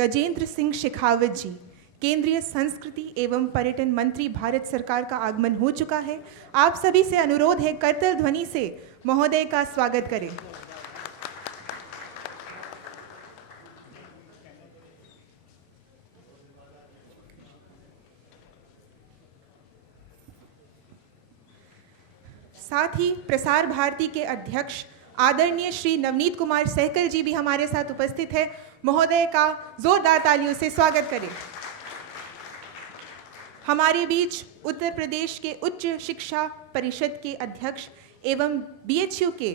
गजेंद्र सिंह शेखावत जी, केंद्रीय संस्कृति एवं पर्यटन मंत्री, भारत सरकार का आगमन हो चुका है। आप सभी से अनुरोध है, करतल ध्वनि से महोदय का स्वागत करें। साथ ही प्रसार भारती के अध्यक्ष आदरणीय श्री नवनीत कुमार सहकल जी भी हमारे साथ उपस्थित है। महोदय का जोरदार तालियों से स्वागत करें। हमारे बीच उत्तर प्रदेश के उच्च शिक्षा परिषद के अध्यक्ष एवं बीएचयू के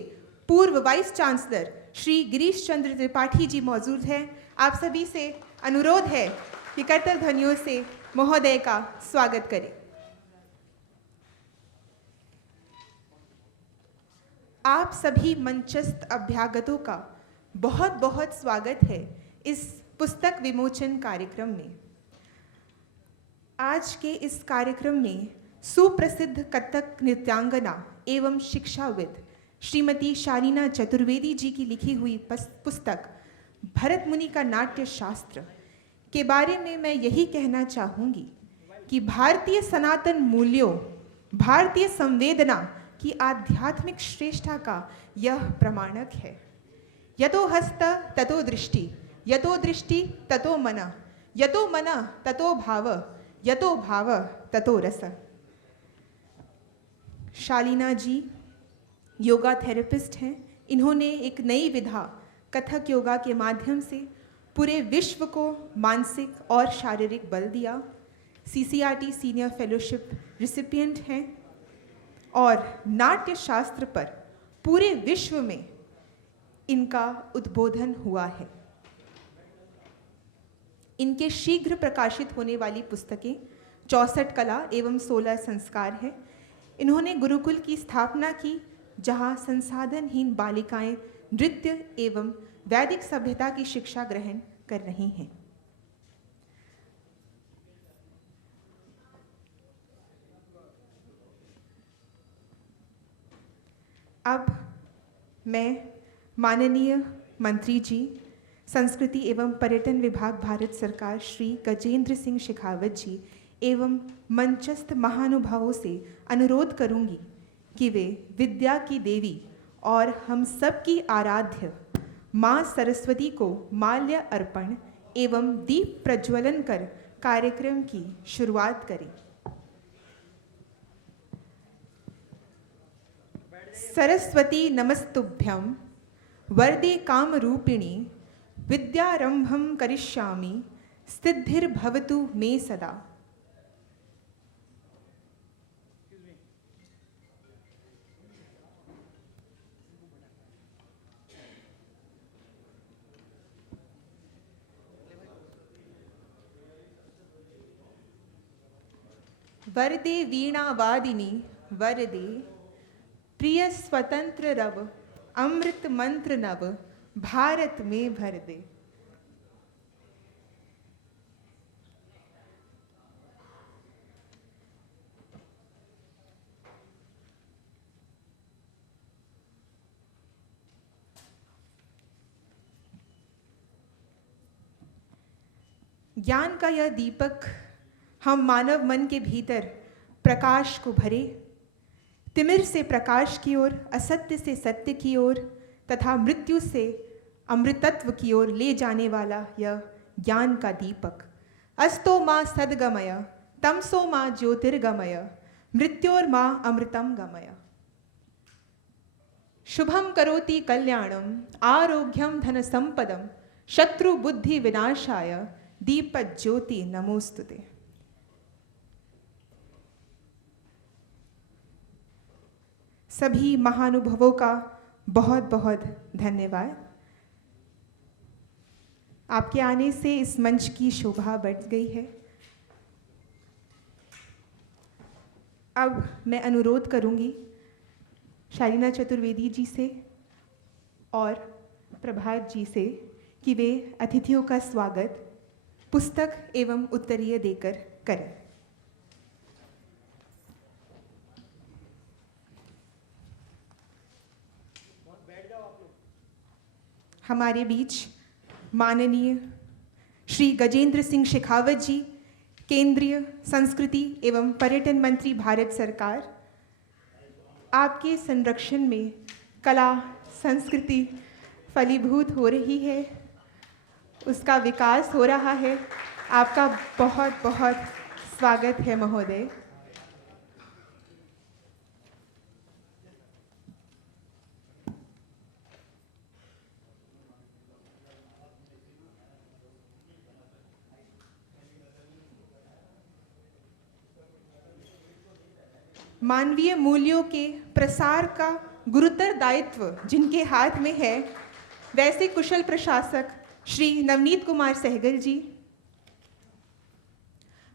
पूर्व वाइस चांसलर श्री गिरीश चंद्र त्रिपाठी जी मौजूद हैं। आप सभी से अनुरोध है कि करतल ध्वनियों से महोदय का स्वागत करें। आप सभी मंचस्थ अभ्यागतों का बहुत बहुत स्वागत है इस पुस्तक विमोचन कार्यक्रम में। आज के इस कार्यक्रम में सुप्रसिद्ध कथक नृत्यांगना एवं शिक्षाविद श्रीमती शालीना चतुर्वेदी जी की लिखी हुई पुस्तक भरत मुनि का नाट्य शास्त्र के बारे में मैं यही कहना चाहूँगी कि भारतीय सनातन मूल्यों, भारतीय संवेदना की आध्यात्मिक श्रेष्ठता का यह प्रमाणक है। यतो हस्त ततो दृष्टि, यतो दृष्टि ततो मन, यतो मन ततो भाव, यतो भाव ततो रस। शालीना जी योगा थेरेपिस्ट हैं। इन्होंने एक नई विधा कथक योगा के माध्यम से पूरे विश्व को मानसिक और शारीरिक बल दिया। सीसीआरटी सीनियर फेलोशिप रिसिपिएंट हैं और नाट्य शास्त्र पर पूरे विश्व में इनका उद्बोधन हुआ है। इनके शीघ्र प्रकाशित होने वाली पुस्तकें 64 कला एवं 16 संस्कार है। इन्होंने गुरुकुल की स्थापना की, जहां संसाधनहीन बालिकाएं नृत्य एवं वैदिक सभ्यता की शिक्षा ग्रहण कर रही हैं। अब मैं माननीय मंत्री जी, संस्कृति एवं पर्यटन विभाग, भारत सरकार, श्री गजेंद्र सिंह शेखावत जी एवं मंचस्थ महानुभावों से अनुरोध करूंगी कि वे विद्या की देवी और हम सब की आराध्य माँ सरस्वती को माल्य अर्पण एवं दीप प्रज्वलन कर कार्यक्रम की शुरुआत करें। सरस्वती नमस्तुभ्यं वरदे कामरूपिणी विद्यारंभं करिष्यामि सिद्धिर्भवतु मे सदा। वरदे वीणावादिनी वरदे प्रिय स्वतंत्र रव अमृत मंत्र नव भारत में भर दे। ज्ञान का यह दीपक हम मानव मन के भीतर प्रकाश को भरे, तिमिर से प्रकाश की ओर, असत्य से सत्य की ओर तथा मृत्यु से अमृतत्व की ओर ले जाने वाला यह ज्ञान का दीपक। अस्तो माँ सद्गमय तमसो माँ ज्योतिर्गमय मृत्योर माँ अमृतम गमय। शुभम करोति कल्याणम आरोग्यम धन संपदम शत्रु बुद्धि विनाशाय दीपक ज्योति नमोस्तुते। सभी महानुभावों का बहुत बहुत धन्यवाद। आपके आने से इस मंच की शोभा बढ़ गई है। अब मैं अनुरोध करूंगी शालीना चतुर्वेदी जी से और प्रभात जी से कि वे अतिथियों का स्वागत पुस्तक एवं उत्तरीय देकर करें। हमारे बीच माननीय श्री गजेंद्र सिंह शेखावत जी, केंद्रीय संस्कृति एवं पर्यटन मंत्री भारत सरकार, आपके संरक्षण में कला संस्कृति फलीभूत हो रही है, उसका विकास हो रहा है। आपका बहुत बहुत स्वागत है महोदय। मानवीय मूल्यों के प्रसार का गुरुतर दायित्व जिनके हाथ में है, वैसे कुशल प्रशासक श्री नवनीत कुमार सहगल जी,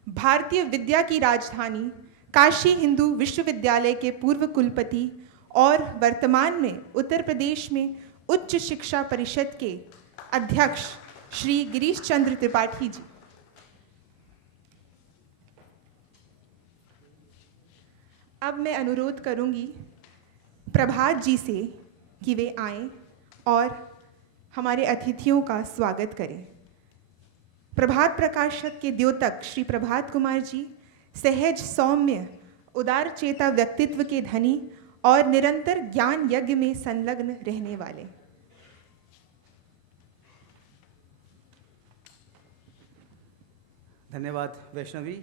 भारतीय विद्या की राजधानी काशी हिंदू विश्वविद्यालय के पूर्व कुलपति और वर्तमान में उत्तर प्रदेश में उच्च शिक्षा परिषद के अध्यक्ष श्री गिरीश चंद्र त्रिपाठी जी, अब मैं अनुरोध करूंगी प्रभात जी से कि वे आएं और हमारे अतिथियों का स्वागत करें। प्रभात प्रकाशक के द्योतक श्री प्रभात कुमार जी सहज सौम्य उदार चेता व्यक्तित्व के धनी और निरंतर ज्ञान यज्ञ में संलग्न रहने वाले। धन्यवाद वैष्णवी।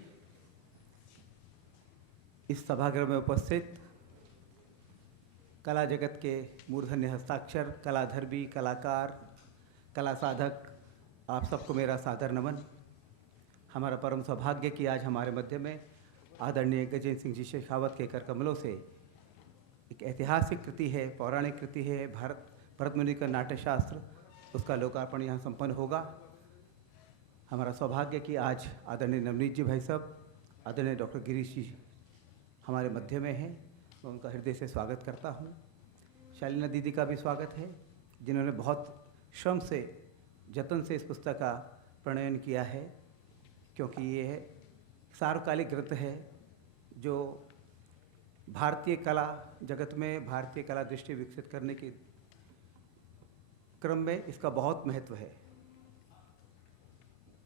इस सभागृह में उपस्थित कला जगत के मूर्धन्य हस्ताक्षर, कलाधर्मी, कलाकार, कला साधक, आप सबको मेरा सादर नमन। हमारा परम सौभाग्य कि आज हमारे मध्य में आदरणीय गजेंद्र सिंह जी शेखावत के कर कमलों से एक ऐतिहासिक कृति है, पौराणिक कृति है, भरत मुनि का नाट्यशास्त्र, उसका लोकार्पण यहाँ संपन्न होगा। हमारा सौभाग्य कि आज आदरणीय नवनीत जी भाई साहब, आदरणीय डॉक्टर गिरीश जी हमारे मध्य में हैं। मैं उनका हृदय से स्वागत करता हूँ। शालीना दीदी का भी स्वागत है, जिन्होंने बहुत श्रम से, जतन से इस पुस्तक का प्रणयन किया है, क्योंकि ये सार्वकालिक ग्रंथ है जो भारतीय कला जगत में भारतीय कला दृष्टि विकसित करने के क्रम में इसका बहुत महत्व है।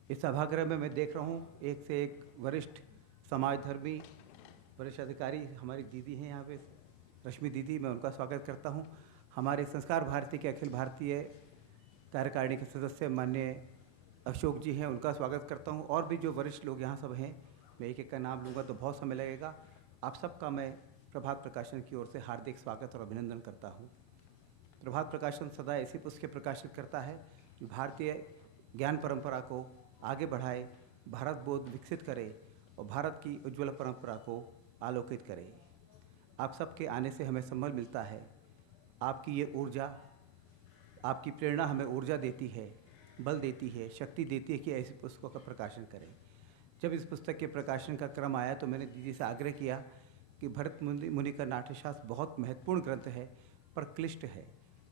इस सभागृह में मैं देख रहा हूँ एक से एक वरिष्ठ समाजधर्मी वरिष्ठ अधिकारी हमारी दीदी हैं यहाँ पे, रश्मि दीदी, मैं उनका स्वागत करता हूँ। हमारे संस्कार भारती के अखिल भारतीय कार्यकारिणी के सदस्य माननीय अशोक जी हैं, उनका स्वागत करता हूँ। और भी जो वरिष्ठ लोग यहाँ सब हैं, मैं एक एक का नाम लूँगा तो बहुत समय लगेगा। आप सबका मैं प्रभात प्रकाशन की ओर से हार्दिक स्वागत और अभिनंदन करता हूँ। प्रभात प्रकाशन सदा ऐसी पुस्तकें प्रकाशित करता है कि भारतीय ज्ञान परंपरा को आगे बढ़ाए, भारत बोध विकसित करे और भारत की उज्ज्वल परंपरा को आलोकित करे। आप सबके आने से हमें संबल मिलता है। आपकी ये ऊर्जा, आपकी प्रेरणा हमें ऊर्जा देती है, बल देती है, शक्ति देती है कि ऐसी पुस्तकों का प्रकाशन करें। जब इस पुस्तक के प्रकाशन का क्रम आया तो मैंने दीदी से आग्रह किया कि भरत मुनि का नाट्यशास्त्र बहुत महत्वपूर्ण ग्रंथ है पर क्लिष्ट है।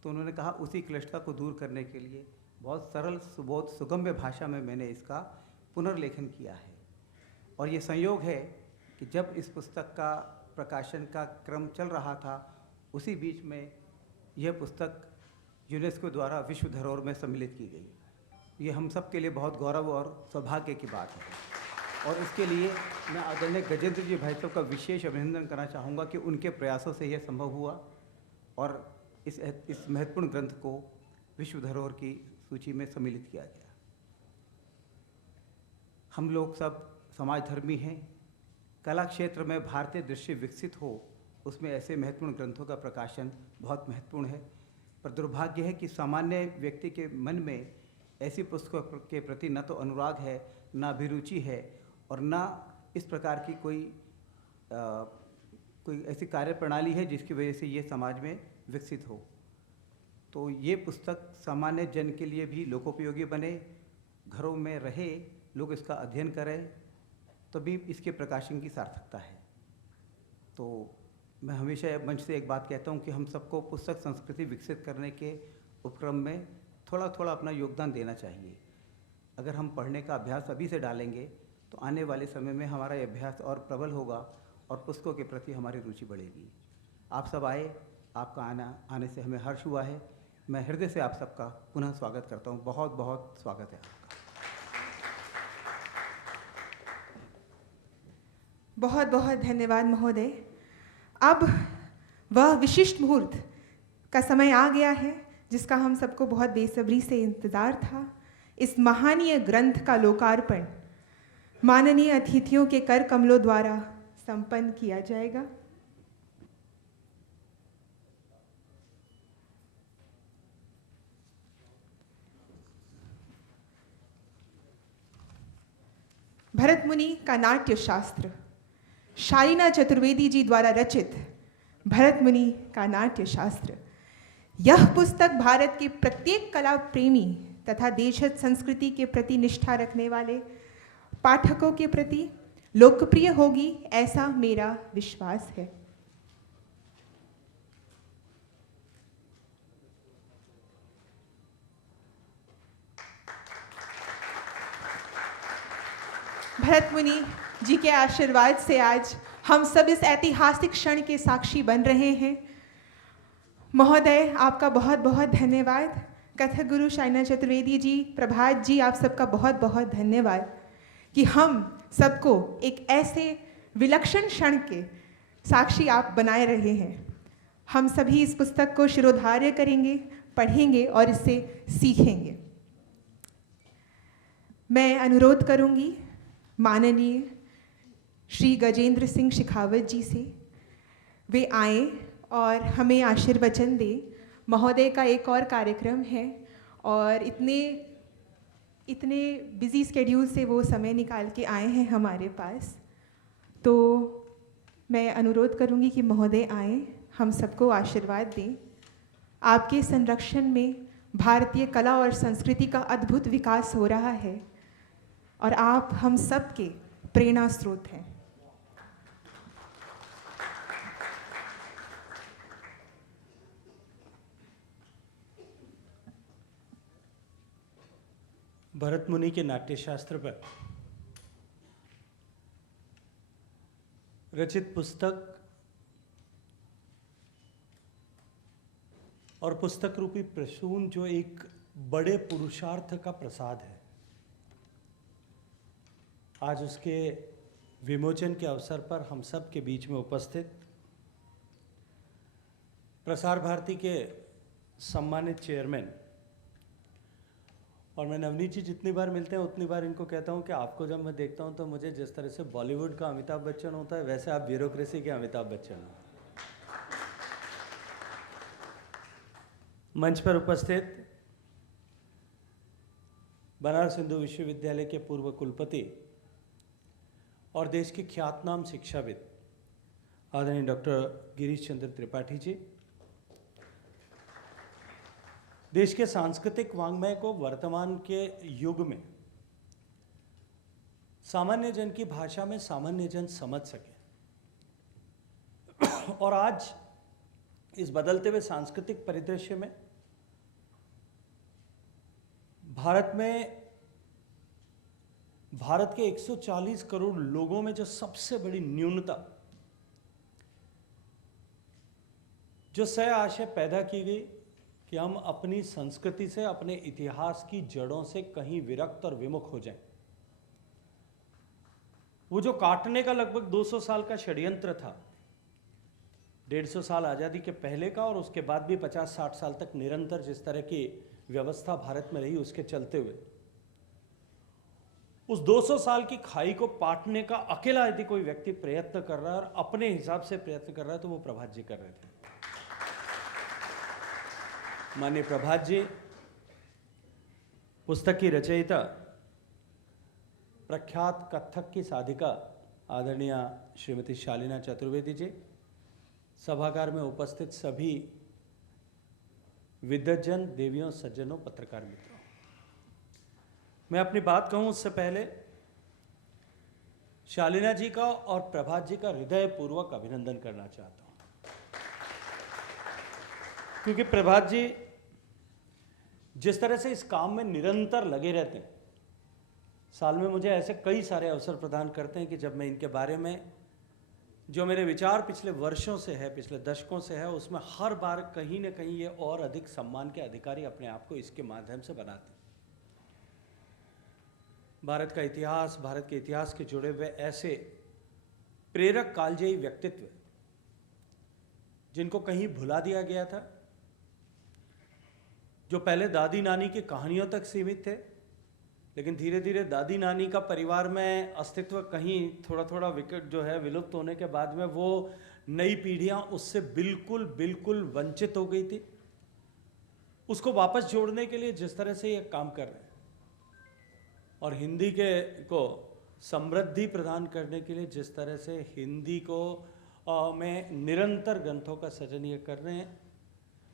तो उन्होंने कहा उसी क्लिष्टता को दूर करने के लिए बहुत सरल, सुबोध, सुगम्य भाषा में मैंने इसका पुनर्लेखन किया है। और ये संयोग है कि जब इस पुस्तक का प्रकाशन का क्रम चल रहा था, उसी बीच में यह पुस्तक यूनेस्को द्वारा विश्व धरोहर में सम्मिलित की गई। ये हम सब के लिए बहुत गौरव और सौभाग्य की बात है। और इसके लिए मैं आदरणीय गजेंद्र जी भाई साहब का विशेष अभिनंदन करना चाहूँगा कि उनके प्रयासों से यह संभव हुआ और इस महत्वपूर्ण ग्रंथ को विश्व धरोहर की सूची में सम्मिलित किया गया। हम लोग सब समाजधर्मी हैं। कला क्षेत्र में भारतीय दृष्टि विकसित हो, उसमें ऐसे महत्वपूर्ण ग्रंथों का प्रकाशन बहुत महत्वपूर्ण है। पर दुर्भाग्य है कि सामान्य व्यक्ति के मन में ऐसी पुस्तकों के प्रति न तो अनुराग है, न अभिरुचि है और न इस प्रकार की कोई ऐसी कार्य प्रणाली है जिसकी वजह से ये समाज में विकसित हो। तो ये पुस्तक सामान्य जन के लिए भी लोकोपयोगी बने, घरों में रहे, लोग इसका अध्ययन करें, तभी इसके प्रकाशन की सार्थकता है। तो मैं हमेशा मंच से एक बात कहता हूँ कि हम सबको पुस्तक संस्कृति विकसित करने के उपक्रम में थोड़ा थोड़ा अपना योगदान देना चाहिए। अगर हम पढ़ने का अभ्यास अभी से डालेंगे तो आने वाले समय में हमारा ये अभ्यास और प्रबल होगा और पुस्तकों के प्रति हमारी रुचि बढ़ेगी। आप सब आए, आपका आने से हमें हर्ष हुआ है। मैं हृदय से आप सबका पुनः स्वागत करता हूँ। बहुत बहुत स्वागत है आपका। बहुत बहुत धन्यवाद महोदय। अब वह विशिष्ट मुहूर्त का समय आ गया है जिसका हम सबको बहुत बेसब्री से इंतज़ार था। इस महानीय ग्रंथ का लोकार्पण माननीय अतिथियों के कर कमलों द्वारा संपन्न किया जाएगा। भरत मुनि का नाट्य शास्त्र, शालीना चतुर्वेदी जी द्वारा रचित भरत मुनि का नाट्य शास्त्र। यह पुस्तक भारत के प्रत्येक कला प्रेमी तथा देशज संस्कृति के प्रति निष्ठा रखने वाले पाठकों के प्रति लोकप्रिय होगी, ऐसा मेरा विश्वास है। भरत मुनि जी के आशीर्वाद से आज हम सब इस ऐतिहासिक क्षण के साक्षी बन रहे हैं। महोदय, आपका बहुत बहुत धन्यवाद। कथक गुरु शालीना चतुर्वेदी जी, प्रभात जी, आप सबका बहुत बहुत धन्यवाद कि हम सबको एक ऐसे विलक्षण क्षण के साक्षी आप बनाए रहे हैं। हम सभी इस पुस्तक को शिरोधार्य करेंगे, पढ़ेंगे और इससे सीखेंगे। मैं अनुरोध करूंगी माननीय श्री गजेंद्र सिंह शेखावत जी से, वे आए और हमें आशीर्वचन दें। महोदय का एक और कार्यक्रम है और इतने बिजी स्केड्यूल से वो समय निकाल के आए हैं हमारे पास, तो मैं अनुरोध करूंगी कि महोदय आए, हम सबको आशीर्वाद दें। आपके संरक्षण में भारतीय कला और संस्कृति का अद्भुत विकास हो रहा है और आप हम सब के प्रेरणा स्रोत हैं। भरत मुनि के नाट्यशास्त्र पर रचित पुस्तक और पुस्तक रूपी प्रसून जो एक बड़े पुरुषार्थ का प्रसाद है, आज उसके विमोचन के अवसर पर हम सब के बीच में उपस्थित प्रसार भारती के सम्मानित चेयरमैन, और मैं नवनीत जी जितनी बार मिलते हैं उतनी बार इनको कहता हूं कि आपको जब मैं देखता हूं तो मुझे जिस तरह से बॉलीवुड का अमिताभ बच्चन होता है, वैसे आप ब्यूरोक्रेसी के अमिताभ बच्चन हो। मंच पर उपस्थित बनारस हिंदू विश्वविद्यालय के पूर्व कुलपति और देश के ख्यातनाम शिक्षाविद आदरणीय डॉक्टर गिरीश चंद्र त्रिपाठी जी, देश के सांस्कृतिक वांग्मय को वर्तमान के युग में सामान्य जन की भाषा में सामान्य जन समझ सके, और आज इस बदलते हुए सांस्कृतिक परिदृश्य में भारत के 140 करोड़ लोगों में जो सबसे बड़ी न्यूनता, जो सह आशय पैदा की गई कि हम अपनी संस्कृति से, अपने इतिहास की जड़ों से कहीं विरक्त और विमुख हो जाएं, वो जो काटने का लगभग 200 साल का षड्यंत्र था, 150 साल आज़ादी के पहले का और उसके बाद भी 50-60 साल तक निरंतर जिस तरह की व्यवस्था भारत में रही, उसके चलते हुए उस 200 साल की खाई को पाटने का अकेला यदि कोई व्यक्ति प्रयत्न कर रहा है और अपने हिसाब से प्रयत्न कर रहा है तो वो प्रभात जी कर रहे थे। माननीय प्रभात जी पुस्तक की रचयिता, प्रख्यात कथक की साधिका आदरणीय श्रीमती शालीना चतुर्वेदी जी, सभागार में उपस्थित सभी विद्वज्जन, देवियों, सज्जनों, पत्रकार मित्रों, मैं अपनी बात कहूं उससे पहले शालीना जी का और प्रभात जी का हृदयपूर्वक अभिनंदन करना चाहता हूं, क्योंकि प्रभात जी जिस तरह से इस काम में निरंतर लगे रहते हैं, साल में मुझे ऐसे कई सारे अवसर प्रदान करते हैं कि जब मैं इनके बारे में जो मेरे विचार पिछले वर्षों से है, पिछले दशकों से है, उसमें हर बार कहीं ना कहीं ये और अधिक सम्मान के अधिकारी अपने आप को इसके माध्यम से बनाते हैं। भारत का इतिहास, भारत के इतिहास के जुड़े हुए ऐसे प्रेरक कालजयी व्यक्तित्व जिनको कहीं भुला दिया गया था, जो पहले दादी नानी की कहानियों तक सीमित थे, लेकिन धीरे धीरे दादी नानी का परिवार में अस्तित्व कहीं थोड़ा थोड़ा विकट जो है विलुप्त होने के बाद में वो नई पीढ़ियां उससे बिल्कुल बिल्कुल वंचित हो गई थी। उसको वापस जोड़ने के लिए जिस तरह से ये काम कर रहे हैं और हिंदी के को समृद्धि प्रदान करने के लिए जिस तरह से हिंदी को में निरंतर ग्रंथों का सृजन ये कर रहे हैं,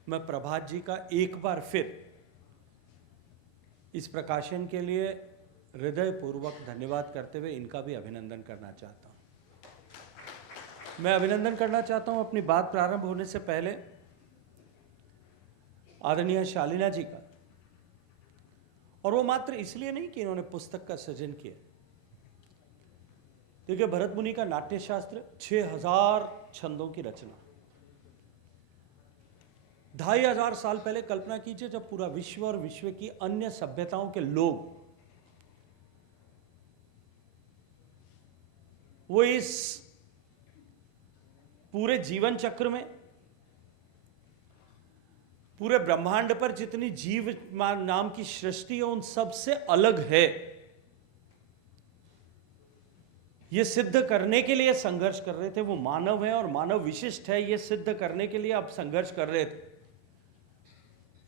मैं प्रभात जी का एक बार फिर इस प्रकाशन के लिए हृदयपूर्वक धन्यवाद करते हुए इनका भी अभिनंदन करना चाहता हूं। मैं अभिनंदन करना चाहता हूं अपनी बात प्रारंभ होने से पहले आदरणीय शालीना जी का, और वो मात्र इसलिए नहीं कि इन्होंने पुस्तक का सृजन किया। देखिए, भरत मुनि का नाट्यशास्त्र 6000 छंदों की रचना, 2500 साल पहले कल्पना कीजिए जब पूरा विश्व और विश्व की अन्य सभ्यताओं के लोग वो इस पूरे जीवन चक्र में, पूरे ब्रह्मांड पर जितनी जीव नाम की सृष्टि है उन सबसे अलग है, ये सिद्ध करने के लिए संघर्ष कर रहे थे। वो मानव है और मानव विशिष्ट है, ये सिद्ध करने के लिए अब संघर्ष कर रहे थे।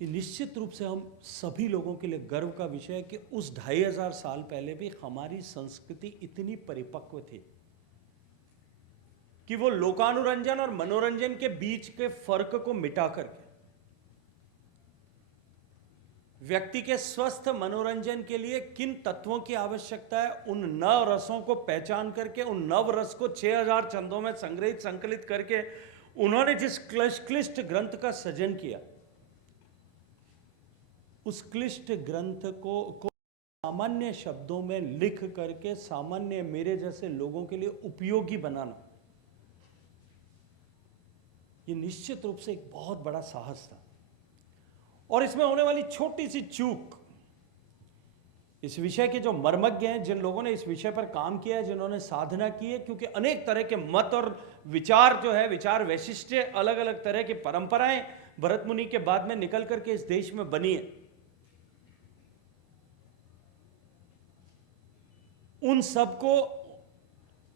ये निश्चित रूप से हम सभी लोगों के लिए गर्व का विषय है कि उस 2500 साल पहले भी हमारी संस्कृति इतनी परिपक्व थी कि वो लोकानुरंजन और मनोरंजन के बीच के फर्क को मिटा करके व्यक्ति के स्वस्थ मनोरंजन के लिए किन तत्वों की आवश्यकता है, उन नव रसों को पहचान करके उन नव रस को 6000 छंदों में संग्रहित संकलित करके उन्होंने जिस क्लिष्ट ग्रंथ का सृजन किया, उस क्लिष्ट ग्रंथ को सामान्य शब्दों में लिख करके सामान्य मेरे जैसे लोगों के लिए उपयोगी बनाना, ये निश्चित रूप से एक बहुत बड़ा साहस था। और इसमें होने वाली छोटी सी चूक, इस विषय के जो मर्मज्ञ हैं, जिन लोगों ने इस विषय पर काम किया है, जिन्होंने साधना की है, क्योंकि अनेक तरह के मत और विचार जो है, विचार वैशिष्ट्य, अलग अलग तरह की परंपराएं भरत मुनि के बाद में निकल करके इस देश में बनी है, उन सबको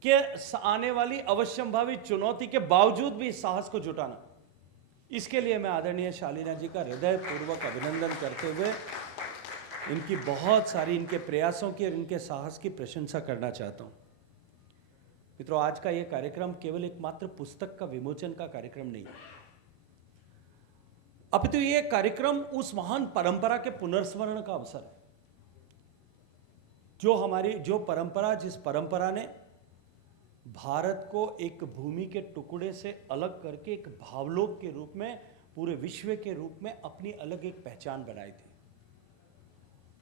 के आने वाली अवश्यंभावी चुनौती के बावजूद भी इस साहस को जुटाना, इसके लिए मैं आदरणीय शालीना जी का हृदयपूर्वक अभिनंदन करते हुए इनकी बहुत सारी इनके प्रयासों की और इनके साहस की प्रशंसा करना चाहता हूं। मित्रों, आज का यह कार्यक्रम केवल एकमात्र पुस्तक का विमोचन का कार्यक्रम नहीं है, अपितु यह कार्यक्रम उस महान परंपरा के पुनर्स्मरण का अवसर है जो परंपरा, जिस परंपरा ने भारत को एक भूमि के टुकड़े से अलग करके एक भावलोक के रूप में, पूरे विश्व के रूप में अपनी अलग एक पहचान बनाई थी।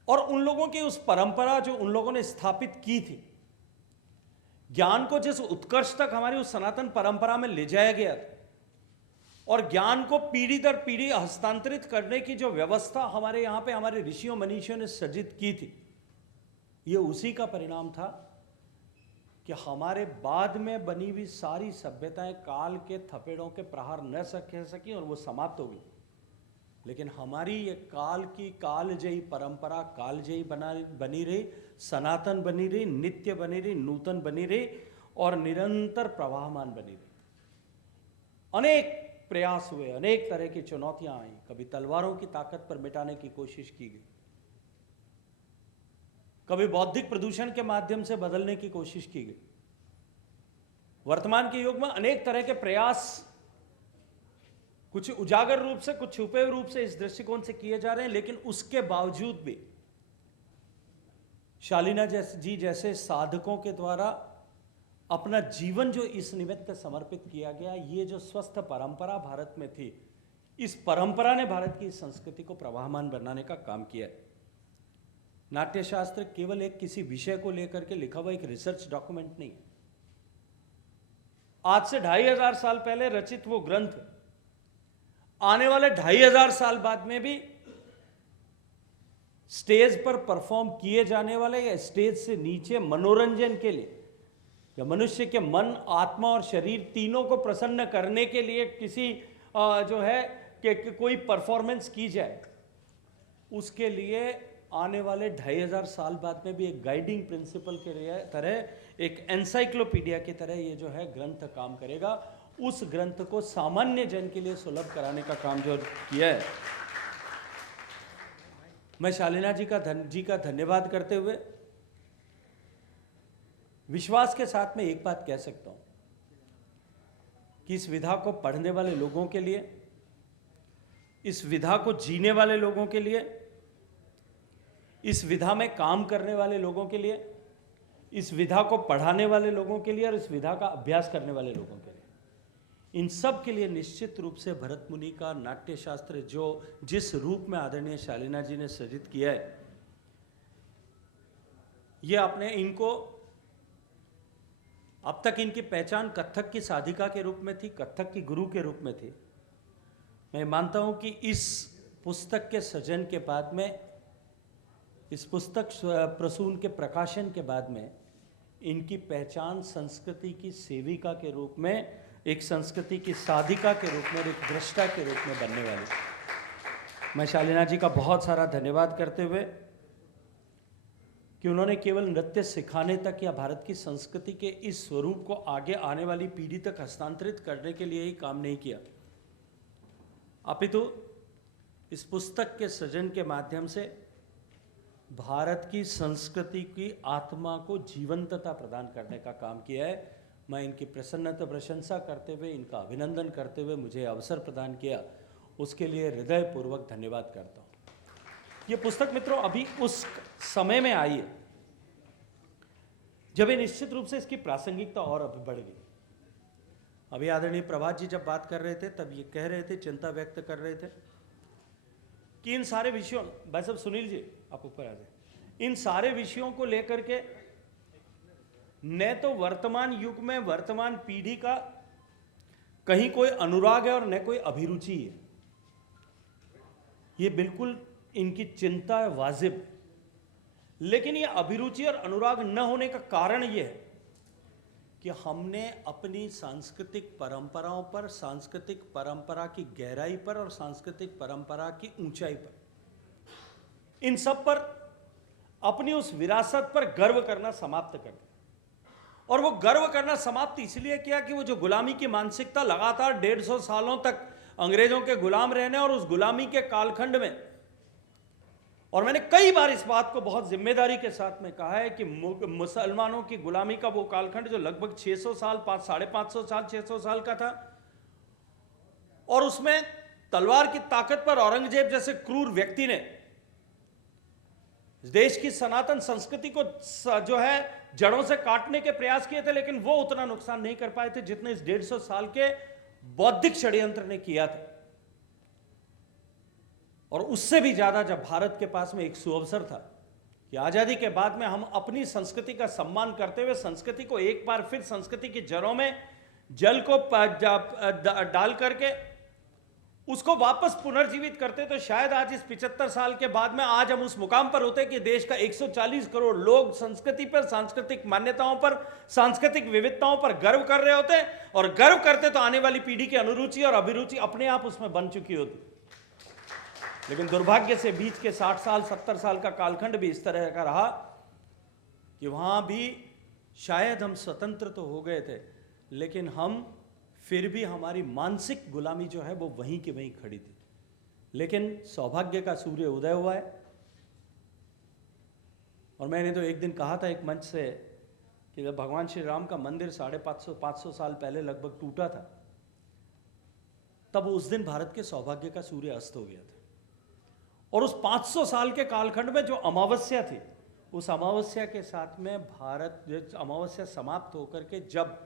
और उन लोगों की उस परंपरा जो उन लोगों ने स्थापित की थी, ज्ञान को जिस उत्कर्ष तक हमारी उस सनातन परंपरा में ले जाया गया था और ज्ञान को पीढ़ी दर पीढ़ी हस्तांतरित करने की जो व्यवस्था हमारे यहां पे हमारे ऋषियों मनीषियों ने सृजित की थी, ये उसी का परिणाम था कि हमारे बाद में बनी हुई सारी सभ्यताएं काल के थपेड़ों के प्रहार न सह सकी और वो समाप्त हो गई, लेकिन हमारी ये काल की कालजयी परंपरा कालजयी बनी रही, सनातन बनी रही, नित्य बनी रही, नूतन बनी रही और निरंतर प्रवाहमान बनी रही। अनेक प्रयास हुए, अनेक तरह की चुनौतियां आई, कभी तलवारों की ताकत पर मिटाने की कोशिश की गई, कभी बौद्धिक प्रदूषण के माध्यम से बदलने की कोशिश की गई। वर्तमान के युग में अनेक तरह के प्रयास कुछ उजागर रूप से, कुछ छुपे रूप से इस दृष्टिकोण से किए जा रहे हैं, लेकिन उसके बावजूद भी शालीना जी जैसे साधकों के द्वारा अपना जीवन जो इस निमित्त समर्पित किया गया, ये जो स्वस्थ परंपरा भारत में थी, इस परंपरा ने भारत की संस्कृति को प्रवाहमान बनाने का काम किया है। नाट्यशास्त्र केवल एक किसी विषय को लेकर के लिखा हुआ एक रिसर्च डॉक्यूमेंट नहीं, आज से 2500 साल पहले रचित वो ग्रंथ आने वाले 2500 साल बाद में भी स्टेज पर परफॉर्म किए जाने वाले या स्टेज से नीचे मनोरंजन के लिए जब मनुष्य के मन, आत्मा और शरीर तीनों को प्रसन्न करने के लिए किसी जो है कि कोई परफॉर्मेंस की जाए, उसके लिए आने वाले 2500 साल बाद में भी एक गाइडिंग प्रिंसिपल के तरह, एक एनसाइक्लोपीडिया की तरह ये जो है ग्रंथ काम करेगा। उस ग्रंथ को सामान्य जन के लिए सुलभ कराने का काम जो किया है, मैं शालीना जी का धन्यवाद करते हुए विश्वास के साथ में एक बात कह सकता हूं कि इस विधा को पढ़ने वाले लोगों के लिए, इस विधा को जीने वाले लोगों के लिए, इस विधा में काम करने वाले लोगों के लिए, इस विधा को पढ़ाने वाले लोगों के लिए और इस विधा का अभ्यास करने वाले लोगों के लिए, इन सब के लिए निश्चित रूप से भरत मुनि का नाट्य शास्त्र जो जिस रूप में आदरणीय शालीना जी ने सृजित किया है, ये आपने इनको, अब तक इनकी पहचान कथक की साधिका के रूप में थी, कथक की गुरु के रूप में थी। मैं मानता हूं कि इस पुस्तक के सृजन के बाद में, इस पुस्तक प्रसून के प्रकाशन के बाद में, इनकी पहचान संस्कृति की सेविका के रूप में, एक संस्कृति की साधिका के रूप में, एक दृष्टा के रूप में बनने वाली। मैं शालीना जी का बहुत सारा धन्यवाद करते हुए कि उन्होंने केवल नृत्य सिखाने तक या भारत की संस्कृति के इस स्वरूप को आगे आने वाली पीढ़ी तक हस्तांतरित करने के लिए ही काम नहीं किया, अपितु इस पुस्तक के सृजन के माध्यम से भारत की संस्कृति की आत्मा को जीवंतता प्रदान करने का काम किया है। मैं इनकी प्रशंसा करते हुए, इनका अभिनंदन करते हुए मुझे अवसर प्रदान किया, उसके लिए हृदयपूर्वक धन्यवाद करता हूँ। ये पुस्तक मित्रों अभी उस समय में आई है जब ये निश्चित रूप से इसकी प्रासंगिकता और अभी बढ़ गई। अभी आदरणीय प्रभात जी जब बात कर रहे थे तब ये कह रहे थे, चिंता व्यक्त कर रहे थे कि इन सारे विषयों, भाई साहब सुनील जी आप ऊपर आ जाए, इन सारे विषयों को लेकर के न तो वर्तमान युग में वर्तमान पीढ़ी का कहीं कोई अनुराग है और न कोई अभिरुचि है। ये बिल्कुल इनकी चिंता है वाजिब, लेकिन ये अभिरुचि और अनुराग न होने का कारण ये है कि हमने अपनी सांस्कृतिक परंपराओं पर, सांस्कृतिक परंपरा की गहराई पर और सांस्कृतिक परंपरा की ऊंचाई पर, इन सब पर अपनी उस विरासत पर गर्व करना समाप्त कर दिया। और वो गर्व करना समाप्त इसलिए किया कि वो जो गुलामी की मानसिकता लगातार 150 सालों तक अंग्रेजों के गुलाम रहने और उस गुलामी के कालखंड में, और मैंने कई बार इस बात को बहुत जिम्मेदारी के साथ में कहा है कि मुसलमानों की गुलामी का वो कालखंड जो लगभग 600 साल, 550 साल, 600 साल का था, और उसमें तलवार की ताकत पर औरंगजेब जैसे क्रूर व्यक्ति ने देश की सनातन संस्कृति को जो है जड़ों से काटने के प्रयास किए थे, लेकिन वो उतना नुकसान नहीं कर पाए थे जितने इस 150 साल के बौद्धिक षड्यंत्र ने किया था। और उससे भी ज्यादा जब भारत के पास में एक सुअवसर था कि आजादी के बाद में हम अपनी संस्कृति का सम्मान करते हुए संस्कृति को एक बार फिर संस्कृति की जड़ों में जल को डाल करके उसको वापस पुनर्जीवित करते, तो शायद आज इस 75 साल के बाद में आज हम उस मुकाम पर होते कि देश का 140 करोड़ लोग संस्कृति पर, सांस्कृतिक मान्यताओं पर, सांस्कृतिक विविधताओं पर गर्व कर रहे होते, और गर्व करते तो आने वाली पीढ़ी की अनुरुचि और अभिरुचि अपने आप उसमें बन चुकी होती। लेकिन दुर्भाग्य से बीच के 60 साल 70 साल का कालखंड भी इस तरह का रहा कि वहां भी शायद हम स्वतंत्र तो हो गए थे, लेकिन हम फिर भी हमारी मानसिक गुलामी जो है वो वहीं की वहीं खड़ी थी। लेकिन सौभाग्य का सूर्य उदय हुआ है, और मैंने तो एक दिन कहा था एक मंच से कि जब भगवान श्री राम का मंदिर 550 साल पहले लगभग टूटा था, तब उस दिन भारत के सौभाग्य का सूर्य अस्त हो गया था। और उस 500 साल के कालखंड में जो अमावस्या थी, उस अमावस्या के साथ में भारत, अमावस्या समाप्त होकर के जब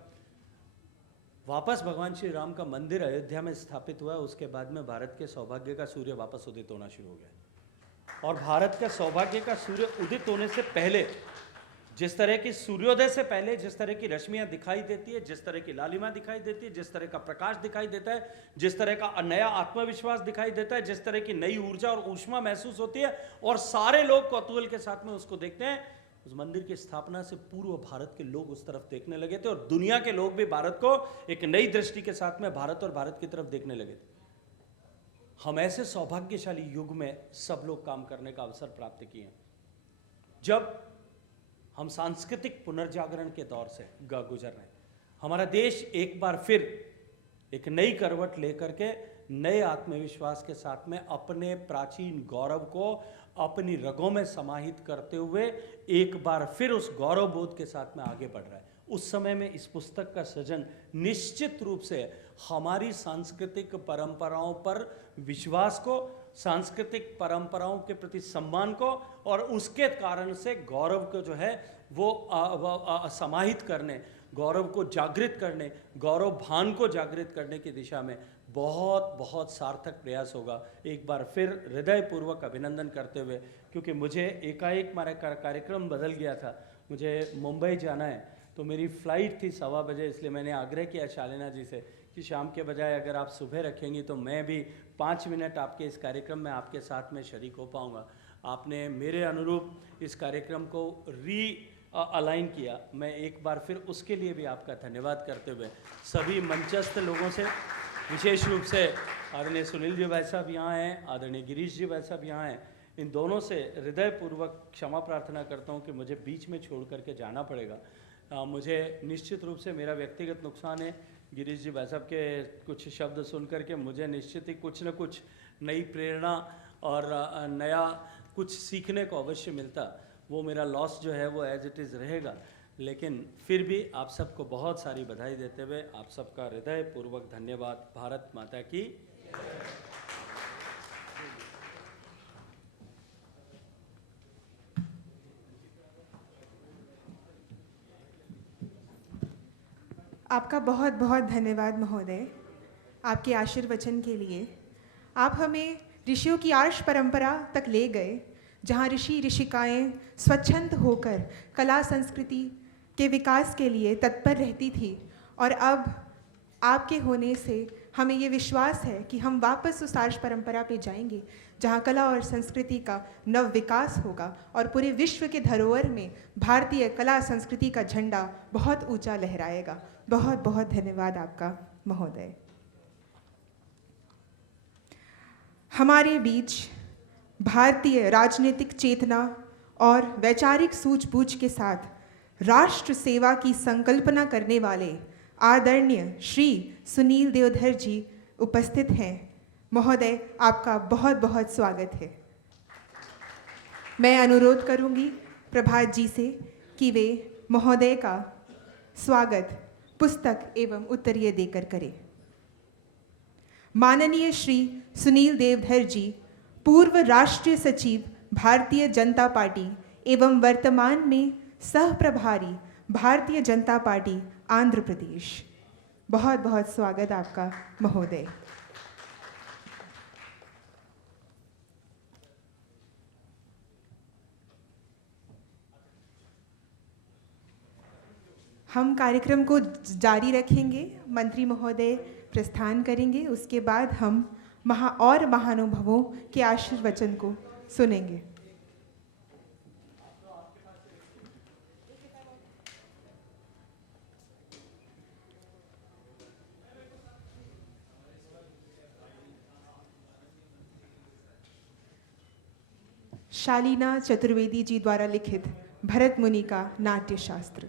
वापस भगवान श्री राम का मंदिर अयोध्या में स्थापित हुआ, उसके बाद में भारत के सौभाग्य का सूर्य वापस उदित होना शुरू हो गया। और भारत के सौभाग्य का सूर्य उदित होने से पहले जिस तरह की सूर्योदय से पहले जिस तरह की रश्मियां दिखाई देती है, जिस तरह की लालिमा दिखाई देती है, जिस तरह का प्रकाश दिखाई देता है, जिस तरह का नया आत्मविश्वास दिखाई देता है, जिस तरह की नई ऊर्जा और ऊष्मा महसूस होती है, और सारे लोग कौतूहल के साथ में उसको देखते हैं, उस मंदिर की स्थापना से पूर्व भारत के लोग उस तरफ देखने लगे थे और दुनिया के लोग भी भारत को एक नई दृष्टि के साथ में भारत और भारत की तरफ देखने लगे थे। हम ऐसे सौभाग्यशाली युग में सब लोग काम करने का अवसर प्राप्त किए हैं जब हम सांस्कृतिक पुनर्जागरण के दौर से गुजर रहे हैं। हमारा देश एक बार फिर एक नई करवट लेकर के नए आत्मविश्वास के साथ में अपने प्राचीन गौरव को अपनी रगों में समाहित करते हुए एक बार फिर उस गौरव बोध के साथ में आगे बढ़ रहा है। उस समय में इस पुस्तक का सृजन निश्चित रूप से हमारी सांस्कृतिक परंपराओं पर विश्वास को, सांस्कृतिक परंपराओं के प्रति सम्मान को और उसके कारण से गौरव को जो है वो समाहित करने, गौरव को जागृत करने, गौरव भान को जागृत करने की दिशा में बहुत बहुत सार्थक प्रयास होगा। एक बार फिर हृदयपूर्वक अभिनंदन करते हुए, क्योंकि मुझे एकाएक हमारा कार्यक्रम बदल गया था, मुझे मुंबई जाना है तो मेरी फ़्लाइट थी 1:15 बजे, इसलिए मैंने आग्रह किया शालिना जी से कि शाम के बजाय अगर आप सुबह रखेंगी तो मैं भी 5 मिनट आपके इस कार्यक्रम में आपके साथ में शरीक हो पाऊँगा। आपने मेरे अनुरूप इस कार्यक्रम को अलाइन किया, मैं एक बार फिर उसके लिए भी आपका धन्यवाद करते हुए सभी मंचस्थ लोगों से, विशेष रूप से आदरणीय सुनील जी भाई साहब यहाँ हैं, आदरणीय गिरीश जी भाई साहब यहाँ हैं, इन दोनों से हृदयपूर्वक क्षमा प्रार्थना करता हूँ कि मुझे बीच में छोड़ करके जाना पड़ेगा। मुझे निश्चित रूप से मेरा व्यक्तिगत नुकसान है। गिरीश जी भाई साहब के कुछ शब्द सुन करके मुझे निश्चित ही कुछ न कुछ नई प्रेरणा और नया कुछ सीखने को अवश्य मिलता। वो मेरा लॉस जो है वो एज इट इज़ रहेगा, लेकिन फिर भी आप सबको बहुत सारी बधाई देते हुए आप सबका हृदयपूर्वक धन्यवाद। भारत माता की। आपका बहुत बहुत धन्यवाद महोदय, आपके आशीर्वचन के लिए। आप हमें ऋषियों की आर्ष परंपरा तक ले गए, जहाँ ऋषि ऋषिकाएँ स्वच्छंद होकर कला संस्कृति के विकास के लिए तत्पर रहती थी, और अब आपके होने से हमें ये विश्वास है कि हम वापस उस आर्ष परंपरा पे जाएंगे, जहाँ कला और संस्कृति का नव विकास होगा और पूरे विश्व के धरोहर में भारतीय कला संस्कृति का झंडा बहुत ऊंचा लहराएगा। बहुत बहुत धन्यवाद आपका महोदय। हमारे बीच भारतीय राजनीतिक चेतना और वैचारिक सूझबूझ के साथ राष्ट्र सेवा की संकल्पना करने वाले आदरणीय श्री सुनील देवधर जी उपस्थित हैं। महोदय, आपका बहुत बहुत स्वागत है। मैं अनुरोध करूंगी प्रभात जी से कि वे महोदय का स्वागत पुस्तक एवं उत्तरीय देकर करें। माननीय श्री सुनील देवधर जी पूर्व राष्ट्रीय सचिव भारतीय जनता पार्टी एवं वर्तमान में सह प्रभारी भारतीय जनता पार्टी आंध्र प्रदेश। बहुत बहुत स्वागत आपका महोदय। हम कार्यक्रम को जारी रखेंगे, मंत्री महोदय प्रस्थान करेंगे, उसके बाद हम महानुभावों के आशीर्वचन को सुनेंगे। शालीना चतुर्वेदी जी द्वारा लिखित भरत मुनि का नाट्य शास्त्र।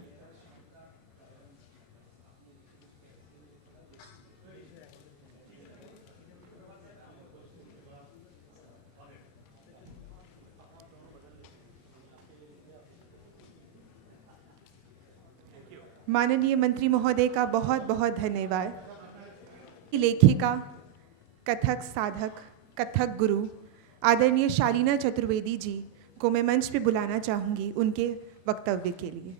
माननीय मंत्री महोदय का बहुत बहुत धन्यवाद। लेखिका, कथक साधक, कथक गुरु आदरणीय शालीना चतुर्वेदी जी को मैं मंच पे बुलाना चाहूँगी उनके वक्तव्य के लिए।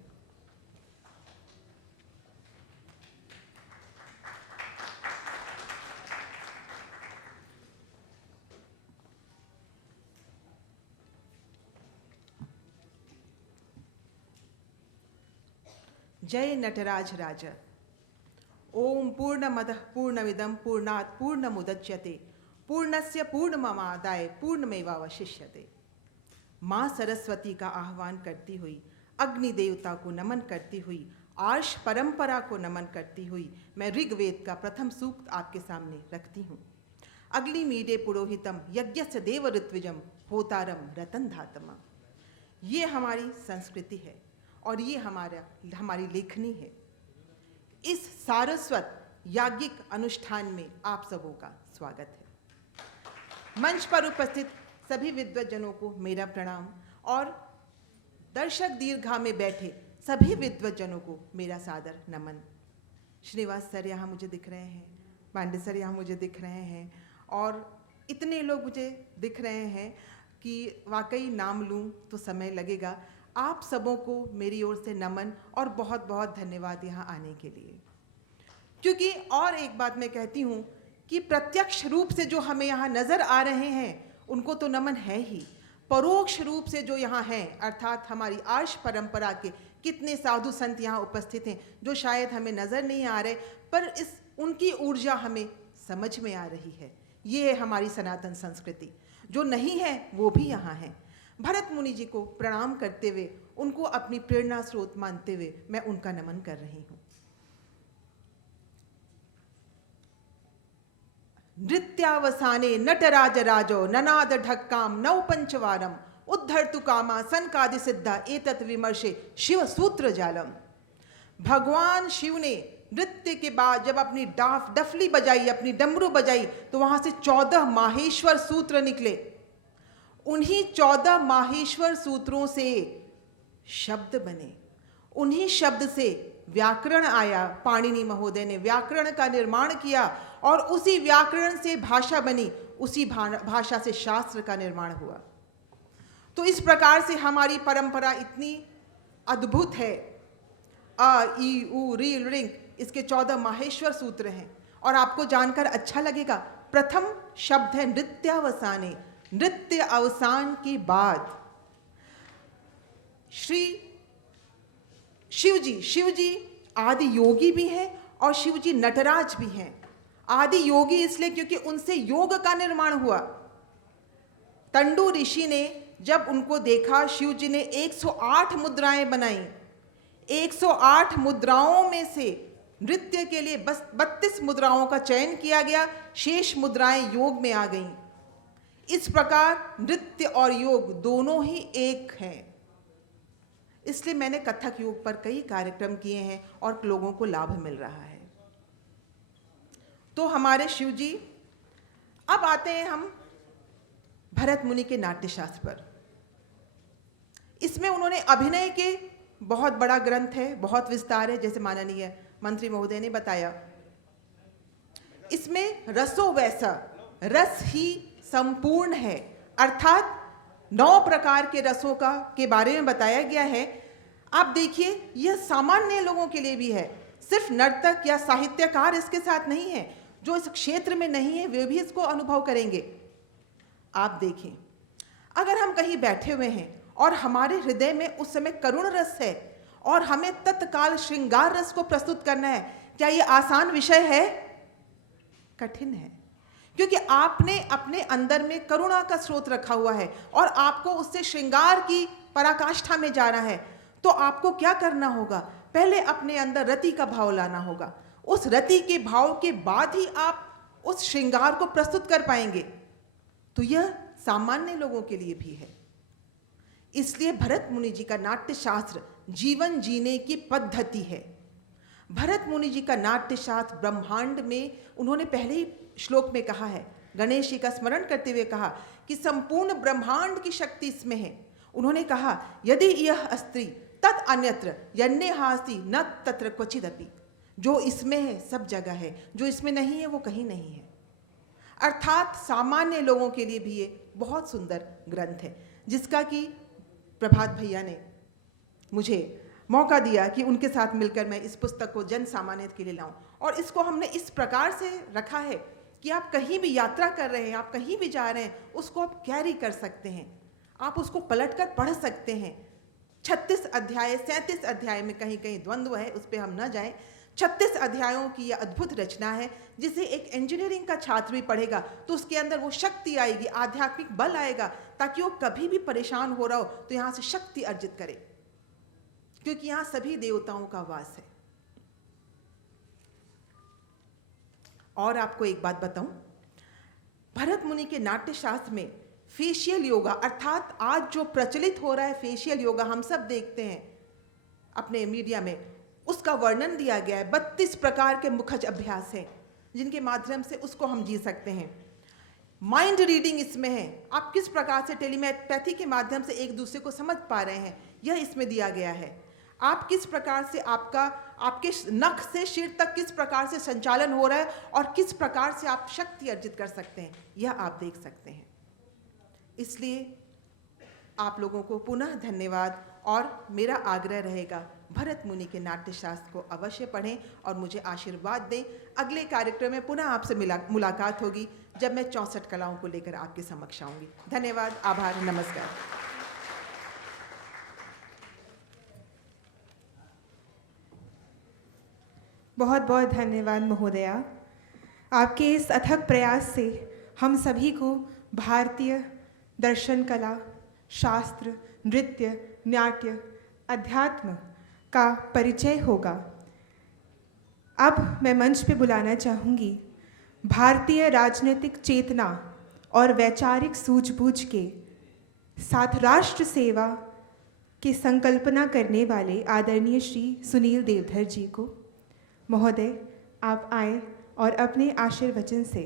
जय नटराज राजा। ओम पूर्णमदः पूर्णमिदं पूर्णात् पूर्णमुदच्यते पूर्णस्य पूर्णमादाय पूर्णमेवावशिष्यते। माँ सरस्वती का आह्वान करती हुई अग्नि देवता को नमन करती हुई, आर्ष परंपरा को नमन करती हुई मैं ऋग्वेद का प्रथम सूक्त आपके सामने रखती हूँ। अग्नि मीडे पुरोहितम यज्ञस्य देव ऋत्विजम होतारम रतन धातमा। ये हमारी संस्कृति है और ये हमारी लेखनी है। इस सारस्वत याज्ञिक अनुष्ठान में आप सबों का स्वागत है। मंच पर उपस्थित सभी विद्वज्जनों को मेरा प्रणाम और दर्शक दीर्घा में बैठे सभी विद्वज्जनों को मेरा सादर नमन। श्रीनिवास सर यहाँ मुझे दिख रहे हैं, पांडे सर यहाँ मुझे दिख रहे हैं और इतने लोग मुझे दिख रहे हैं कि वाकई नाम लूँ तो समय लगेगा। आप सबों को मेरी ओर से नमन और बहुत बहुत धन्यवाद यहाँ आने के लिए। क्योंकि और एक बात मैं कहती हूँ कि प्रत्यक्ष रूप से जो हमें यहाँ नज़र आ रहे हैं उनको तो नमन है ही, परोक्ष रूप से जो यहाँ हैं अर्थात हमारी आर्ष परंपरा के कितने साधु संत यहाँ उपस्थित हैं जो शायद हमें नज़र नहीं आ रहे, पर उनकी ऊर्जा हमें समझ में आ रही है। ये है हमारी सनातन संस्कृति। जो नहीं है वो भी यहाँ है। भरत मुनि जी को प्रणाम करते हुए, उनको अपनी प्रेरणा स्रोत मानते हुए मैं उनका नमन कर रही हूँ। नृत्यावसाने नटराज राजो ननाद ढक्काम नव पंचवारम उद्धर्तु कामा सनकादि सिद्धा एतत् विमर्शे शिव सूत्र जालम। भगवान शिव ने नृत्य के बाद जब अपनी डफली बजाई, अपनी डमरू बजाई, तो वहां से 14 माहेश्वर सूत्र निकले। उन्हीं 14 माहेश्वर सूत्रों से शब्द बने, उन्हीं शब्द से व्याकरण आया। पाणिनि महोदय ने व्याकरण का निर्माण किया और उसी व्याकरण से भाषा बनी, उसी भाषा से शास्त्र का निर्माण हुआ। तो इस प्रकार से हमारी परंपरा इतनी अद्भुत है। अ ई उ री ऋ इसके 14 माहेश्वर सूत्र हैं और आपको जानकर अच्छा लगेगा। प्रथम शब्द है नृत्यावसाने, नृत्य अवसान के बाद श्री शिव जी आदि योगी भी हैं और शिव जी नटराज भी हैं। आदि योगी इसलिए क्योंकि उनसे योग का निर्माण हुआ। तंडु ऋषि ने जब उनको देखा, शिव जी ने 108 मुद्राएं बनाई। 108 मुद्राओं में से नृत्य के लिए बस 32 मुद्राओं का चयन किया गया, शेष मुद्राएं योग में आ गईं। इस प्रकार नृत्य और योग दोनों ही एक हैं। इसलिए मैंने कथक योग पर कई कार्यक्रम किए हैं और लोगों को लाभ मिल रहा है। तो हमारे शिव जी, अब आते हैं हम भरत मुनि के नाट्यशास्त्र पर। इसमें उन्होंने अभिनय के बहुत बड़ा ग्रंथ है, बहुत विस्तार है, जैसे माननीय मंत्री महोदय ने बताया। इसमें रसो वैसा, रस ही संपूर्ण है, अर्थात 9 प्रकार के रसों के बारे में बताया गया है। आप देखिए, यह सामान्य लोगों के लिए भी है, सिर्फ नर्तक या साहित्यकार इसके साथ नहीं है। जो इस क्षेत्र में नहीं है वे भी इसको अनुभव करेंगे। आप देखें, अगर हम कहीं बैठे हुए हैं और हमारे हृदय में उस समय करुण रस है और हमें तत्काल श्रृंगार रस को प्रस्तुत करना है, क्या ये आसान विषय है? कठिन है, क्योंकि आपने अपने अंदर में करुणा का स्रोत रखा हुआ है और आपको उससे श्रृंगार की पराकाष्ठा में जाना है। तो आपको क्या करना होगा? पहले अपने अंदर रति का भाव लाना होगा। उस रति के भाव के बाद ही आप उस श्रृंगार को प्रस्तुत कर पाएंगे। तो यह सामान्य लोगों के लिए भी है। इसलिए भरत मुनि जी का नाट्य शास्त्र जीवन जीने की पद्धति है। भरत मुनि जी का नाट्य शास्त्र ब्रह्मांड में, उन्होंने पहले ही श्लोक में कहा है, गणेश जी का स्मरण करते हुए कहा कि संपूर्ण ब्रह्मांड की शक्ति इसमें है। उन्होंने कहा, यदि यह अस्त्री तत् अन्यत्र यन्ने हास्ति न तत्र क्वचिदपि। जो इसमें है सब जगह है, जो इसमें नहीं है वो कहीं नहीं है। अर्थात सामान्य लोगों के लिए भी ये बहुत सुंदर ग्रंथ है, जिसका कि प्रभात भैया ने मुझे मौका दिया कि उनके साथ मिलकर मैं इस पुस्तक को जन सामान्य के लिए लाऊं। और इसको हमने इस प्रकार से रखा है कि आप कहीं भी यात्रा कर रहे हैं, आप कहीं भी जा रहे हैं, उसको आप कैरी कर सकते हैं, आप उसको पलटकर पढ़ सकते हैं। 36 अध्याय, 37 अध्याय में कहीं कहीं द्वंद्व है, उस पर हम न जाएं। 36 अध्यायों की यह अद्भुत रचना है, जिसे एक इंजीनियरिंग का छात्र भी पढ़ेगा तो उसके अंदर वो शक्ति आएगी, आध्यात्मिक बल आएगा, ताकि वो कभी भी परेशान हो रहा हो तो यहाँ से शक्ति अर्जित करे। क्योंकि यहाँ सभी देवताओं का वास है। और आपको एक बात बताऊं, भरत मुनि के नाट्य शास्त्र में फेशियल योगा, अर्थात आज जो प्रचलित हो रहा है फेशियल योगा, हम सब देखते हैं अपने मीडिया में, उसका वर्णन दिया गया है। 32 प्रकार के मुखज अभ्यास हैं जिनके माध्यम से उसको हम जी सकते हैं। माइंड रीडिंग इसमें है, आप किस प्रकार से टेलीपैथी के माध्यम से एक दूसरे को समझ पा रहे हैं, यह इसमें दिया गया है। आप किस प्रकार से आपके नख से सिर तक किस प्रकार से संचालन हो रहा है और किस प्रकार से आप शक्ति अर्जित कर सकते हैं, यह आप देख सकते हैं। इसलिए आप लोगों को पुनः धन्यवाद, और मेरा आग्रह रहेगा भरत मुनि के नाट्य शास्त्र को अवश्य पढ़ें और मुझे आशीर्वाद दें। अगले कार्यक्रम में पुनः आपसे मुलाकात होगी जब मैं 64 कलाओं को लेकर आपके समक्ष आऊंगी। धन्यवाद, आभार, नमस्कार। बहुत बहुत धन्यवाद महोदया। आपके इस अथक प्रयास से हम सभी को भारतीय दर्शन कला, शास्त्र, नृत्य, नाट्य, अध्यात्म का परिचय होगा। अब मैं मंच पे बुलाना चाहूँगी भारतीय राजनीतिक चेतना और वैचारिक सूझबूझ के साथ राष्ट्र सेवा की संकल्पना करने वाले आदरणीय श्री सुनील देवधर जी को। महोदय, आप आए और अपने आशीर्वचन से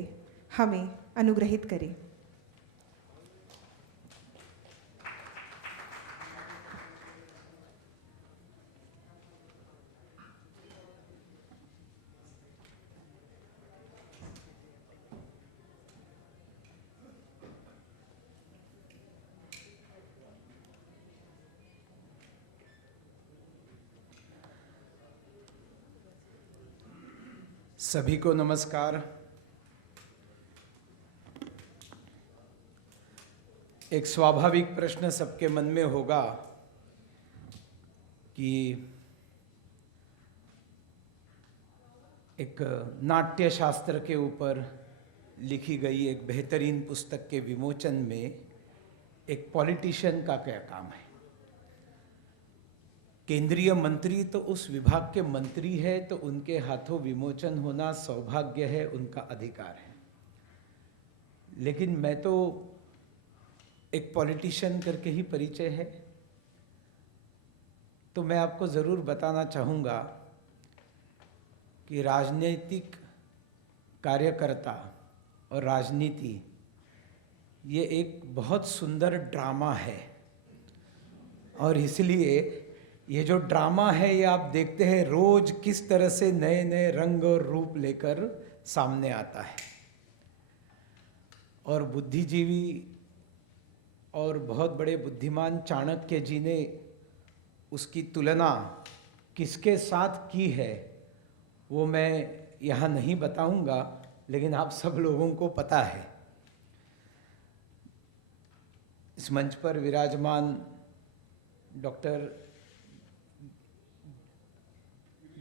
हमें अनुग्रहित करें। सभी को नमस्कार। एक स्वाभाविक प्रश्न सबके मन में होगा कि एक नाट्य शास्त्र के ऊपर लिखी गई एक बेहतरीन पुस्तक के विमोचन में एक पॉलिटिशियन का क्या काम है। केंद्रीय मंत्री तो उस विभाग के मंत्री है, तो उनके हाथों विमोचन होना सौभाग्य है, उनका अधिकार है। लेकिन मैं तो एक पॉलिटिशियन करके ही परिचय है, तो मैं आपको ज़रूर बताना चाहूँगा कि राजनीतिक कार्यकर्ता और राजनीति ये एक बहुत सुंदर ड्रामा है, और इसलिए ये जो ड्रामा है ये आप देखते हैं रोज किस तरह से नए नए रंग और रूप लेकर सामने आता है। और बुद्धिजीवी और बहुत बड़े बुद्धिमान चाणक्य जी ने उसकी तुलना किसके साथ की है वो मैं यहाँ नहीं बताऊंगा, लेकिन आप सब लोगों को पता है। इस मंच पर विराजमान डॉक्टर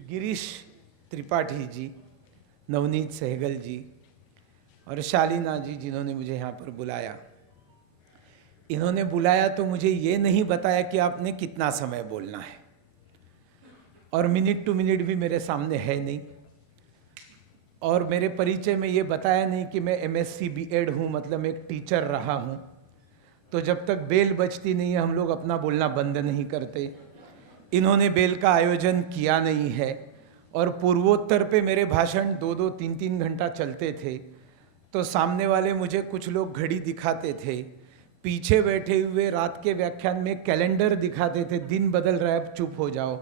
गिरीश त्रिपाठी जी, नवनीत सहगल जी और शालीना जी, जिन्होंने मुझे यहाँ पर बुलाया, इन्होंने बुलाया तो मुझे ये नहीं बताया कि आपने कितना समय बोलना है, और मिनट टू मिनट भी मेरे सामने है नहीं, और मेरे परिचय में ये बताया नहीं कि मैं MSc B.Ed हूँ, मतलब एक टीचर रहा हूँ। तो जब तक बेल बजती नहीं है हम लोग अपना बोलना बंद नहीं करते। इन्होंने बेल का आयोजन किया नहीं है, और पूर्वोत्तर पे मेरे भाषण 2-2, 3-3 घंटा चलते थे। तो सामने वाले मुझे कुछ लोग घड़ी दिखाते थे, पीछे बैठे हुए रात के व्याख्यान में कैलेंडर दिखाते थे, दिन बदल रहा है अब चुप हो जाओ।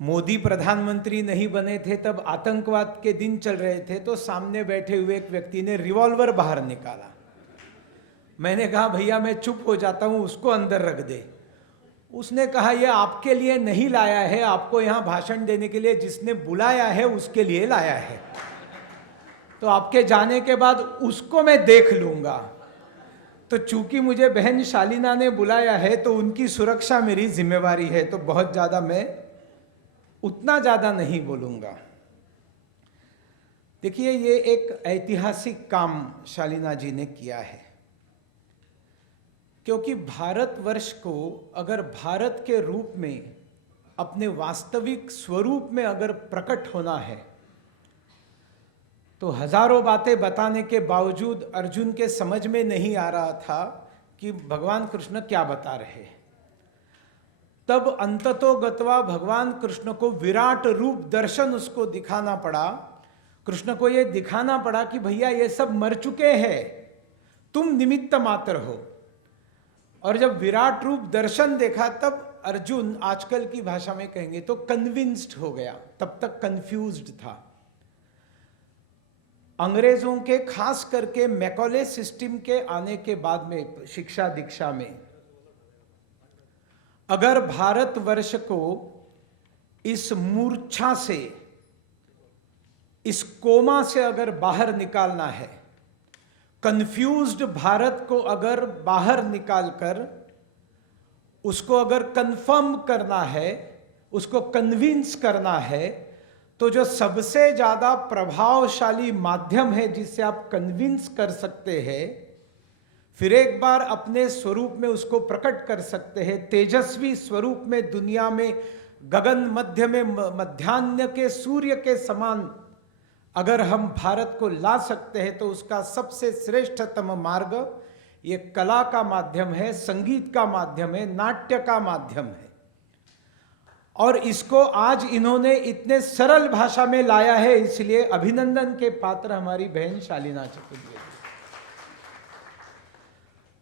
मोदी प्रधानमंत्री नहीं बने थे तब आतंकवाद के दिन चल रहे थे, तो सामने बैठे हुए एक व्यक्ति ने रिवॉल्वर बाहर निकाला। मैंने कहा भैया मैं चुप हो जाता हूँ, उसको अंदर रख दे। उसने कहा ये आपके लिए नहीं लाया है, आपको यहाँ भाषण देने के लिए जिसने बुलाया है उसके लिए लाया है, तो आपके जाने के बाद उसको मैं देख लूँगा। तो चूंकि मुझे बहन शालीना ने बुलाया है तो उनकी सुरक्षा मेरी जिम्मेवारी है, तो बहुत ज़्यादा मैं उतना ज़्यादा नहीं बोलूँगा। देखिए ये एक ऐतिहासिक काम शालीना जी ने किया है, क्योंकि भारतवर्ष को अगर भारत के रूप में अपने वास्तविक स्वरूप में अगर प्रकट होना है तो हजारों बातें बताने के बावजूद अर्जुन के समझ में नहीं आ रहा था कि भगवान कृष्ण क्या बता रहे हैं। तब अंततो गत्वा भगवान कृष्ण को विराट रूप दर्शन उसको दिखाना पड़ा। कृष्ण को यह दिखाना पड़ा कि भैया ये सब मर चुके हैं, तुम निमित्त मात्र हो। और जब विराट रूप दर्शन देखा तब अर्जुन, आजकल की भाषा में कहेंगे तो कन्विंस्ड हो गया, तब तक कंफ्यूज्ड था। अंग्रेजों के खास करके मैकॉले सिस्टम के आने के बाद में शिक्षा दीक्षा में अगर भारतवर्ष को इस मूर्छा से, इस कोमा से अगर बाहर निकालना है, कंफ्यूज्ड भारत को अगर बाहर निकालकर उसको अगर कंफर्म करना है, उसको कन्विंस करना है, तो जो सबसे ज्यादा प्रभावशाली माध्यम है जिससे आप कन्विंस कर सकते हैं, फिर एक बार अपने स्वरूप में उसको प्रकट कर सकते हैं, तेजस्वी स्वरूप में दुनिया में गगन मध्य में मध्याह्न के सूर्य के समान अगर हम भारत को ला सकते हैं, तो उसका सबसे श्रेष्ठतम मार्ग ये कला का माध्यम है, संगीत का माध्यम है, नाट्य का माध्यम है। और इसको आज इन्होंने इतने सरल भाषा में लाया है, इसलिए अभिनंदन के पात्र हमारी बहन शालीना चतुर्वेदी।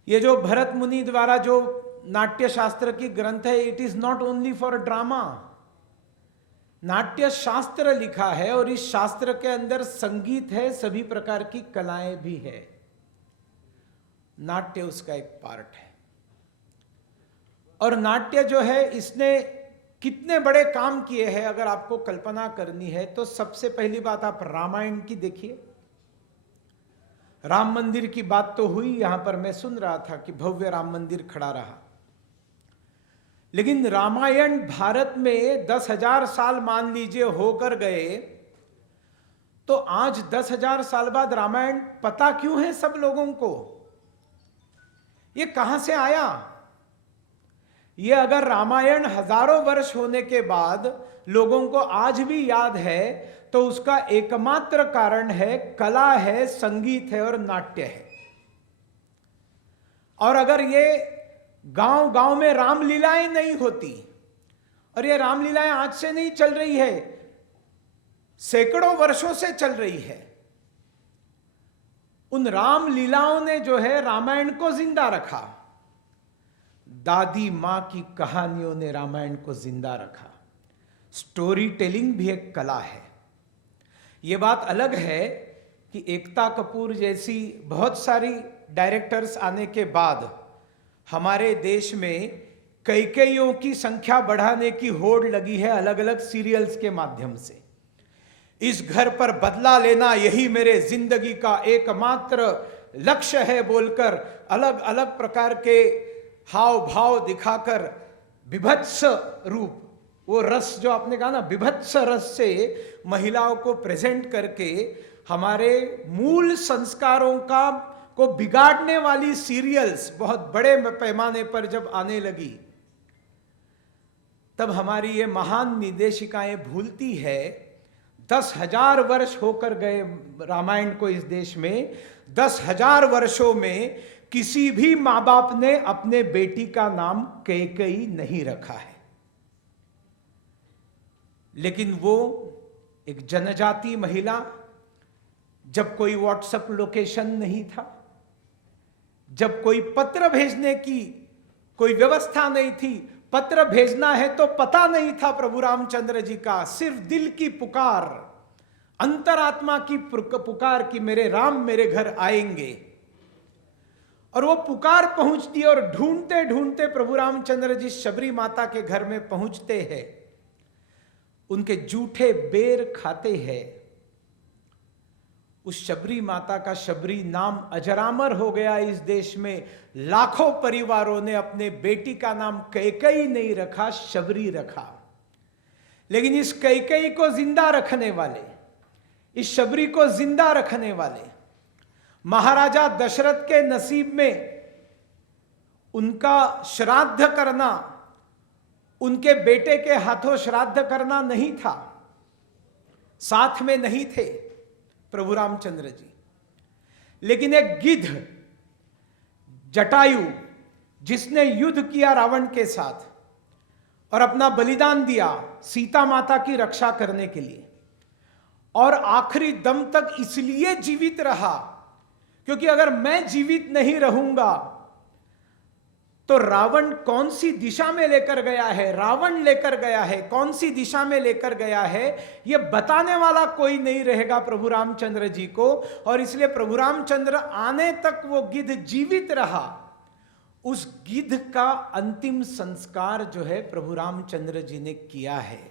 ये जो भरत मुनि द्वारा जो नाट्य शास्त्र की ग्रंथ है, it is not only for drama. नाट्य शास्त्र लिखा है और इस शास्त्र के अंदर संगीत है, सभी प्रकार की कलाएं भी है। नाट्य उसका एक पार्ट है। और नाट्य जो है, इसने कितने बड़े काम किए हैं अगर आपको कल्पना करनी है तो सबसे पहली बात आप रामायण की देखिए। राम मंदिर की बात तो हुई, यहां पर मैं सुन रहा था कि भव्य राम मंदिर खड़ा रहा, लेकिन रामायण भारत में 10,000 साल मान लीजिए होकर गए, तो आज 10,000 साल बाद रामायण पता क्यों है सब लोगों को? ये कहां से आया? ये अगर रामायण हजारों वर्ष होने के बाद लोगों को आज भी याद है, तो उसका एकमात्र कारण है कला है, संगीत है और नाट्य है। और अगर ये गांव गांव में रामलीलाएं नहीं होती, और ये रामलीलाएं आज से नहीं चल रही है, सैकड़ों वर्षों से चल रही है, उन रामलीलाओं ने जो है रामायण को जिंदा रखा। दादी मां की कहानियों ने रामायण को जिंदा रखा। स्टोरी टेलिंग भी एक कला है। यह बात अलग है कि एकता कपूर जैसी बहुत सारी डायरेक्टर्स आने के बाद हमारे देश में कईयों की संख्या बढ़ाने की होड़ लगी है अलग अलग सीरियल्स के माध्यम से। इस घर पर बदला लेना यही मेरे जिंदगी का एकमात्र लक्ष्य है बोलकर अलग अलग प्रकार के हाव भाव दिखाकर विभत्स रूप, वो रस जो आपने कहा ना, विभत्स रस से महिलाओं को प्रेजेंट करके हमारे मूल संस्कारों का को बिगाड़ने वाली सीरियल्स बहुत बड़े पैमाने पर जब आने लगी, तब हमारी ये महान निर्देशिकाएं भूलती है 10,000 वर्ष होकर गए रामायण को इस देश में। 10,000 वर्षों में किसी भी मां बाप ने अपने बेटी का नाम कैकेयी नहीं रखा है, लेकिन वो एक जनजाति महिला, जब कोई व्हाट्सएप लोकेशन नहीं था, जब कोई पत्र भेजने की कोई व्यवस्था नहीं थी, पत्र भेजना है तो पता नहीं था प्रभु रामचंद्र जी का, सिर्फ दिल की पुकार, अंतरात्मा की पुकार कि मेरे राम मेरे घर आएंगे। और वो पुकार पहुंचती है और ढूंढते ढूंढते प्रभु रामचंद्र जी शबरी माता के घर में पहुंचते हैं, उनके जूठे बेर खाते हैं। उस शबरी माता का शबरी नाम अजरामर हो गया इस देश में। लाखों परिवारों ने अपने बेटी का नाम कैकेयी नहीं रखा, शबरी रखा। लेकिन इस कैकेयी को जिंदा रखने वाले, इस शबरी को जिंदा रखने वाले महाराजा दशरथ के नसीब में उनका श्राद्ध करना उनके बेटे के हाथों श्राद्ध करना नहीं था, साथ में नहीं थे प्रभु रामचंद्र जी, लेकिन एक गिद्ध जटायु जिसने युद्ध किया रावण के साथ और अपना बलिदान दिया सीता माता की रक्षा करने के लिए, और आखिरी दम तक इसलिए जीवित रहा क्योंकि अगर मैं जीवित नहीं रहूंगा तो रावण कौन सी दिशा में लेकर गया है, रावण लेकर गया है, कौन सी दिशा में लेकर गया है, यह बताने वाला कोई नहीं रहेगा प्रभु रामचंद्र जी को। और इसलिए प्रभु रामचंद्र आने तक वो गिद्ध जीवित रहा। उस गिद्ध का अंतिम संस्कार जो है प्रभु रामचंद्र जी ने किया है।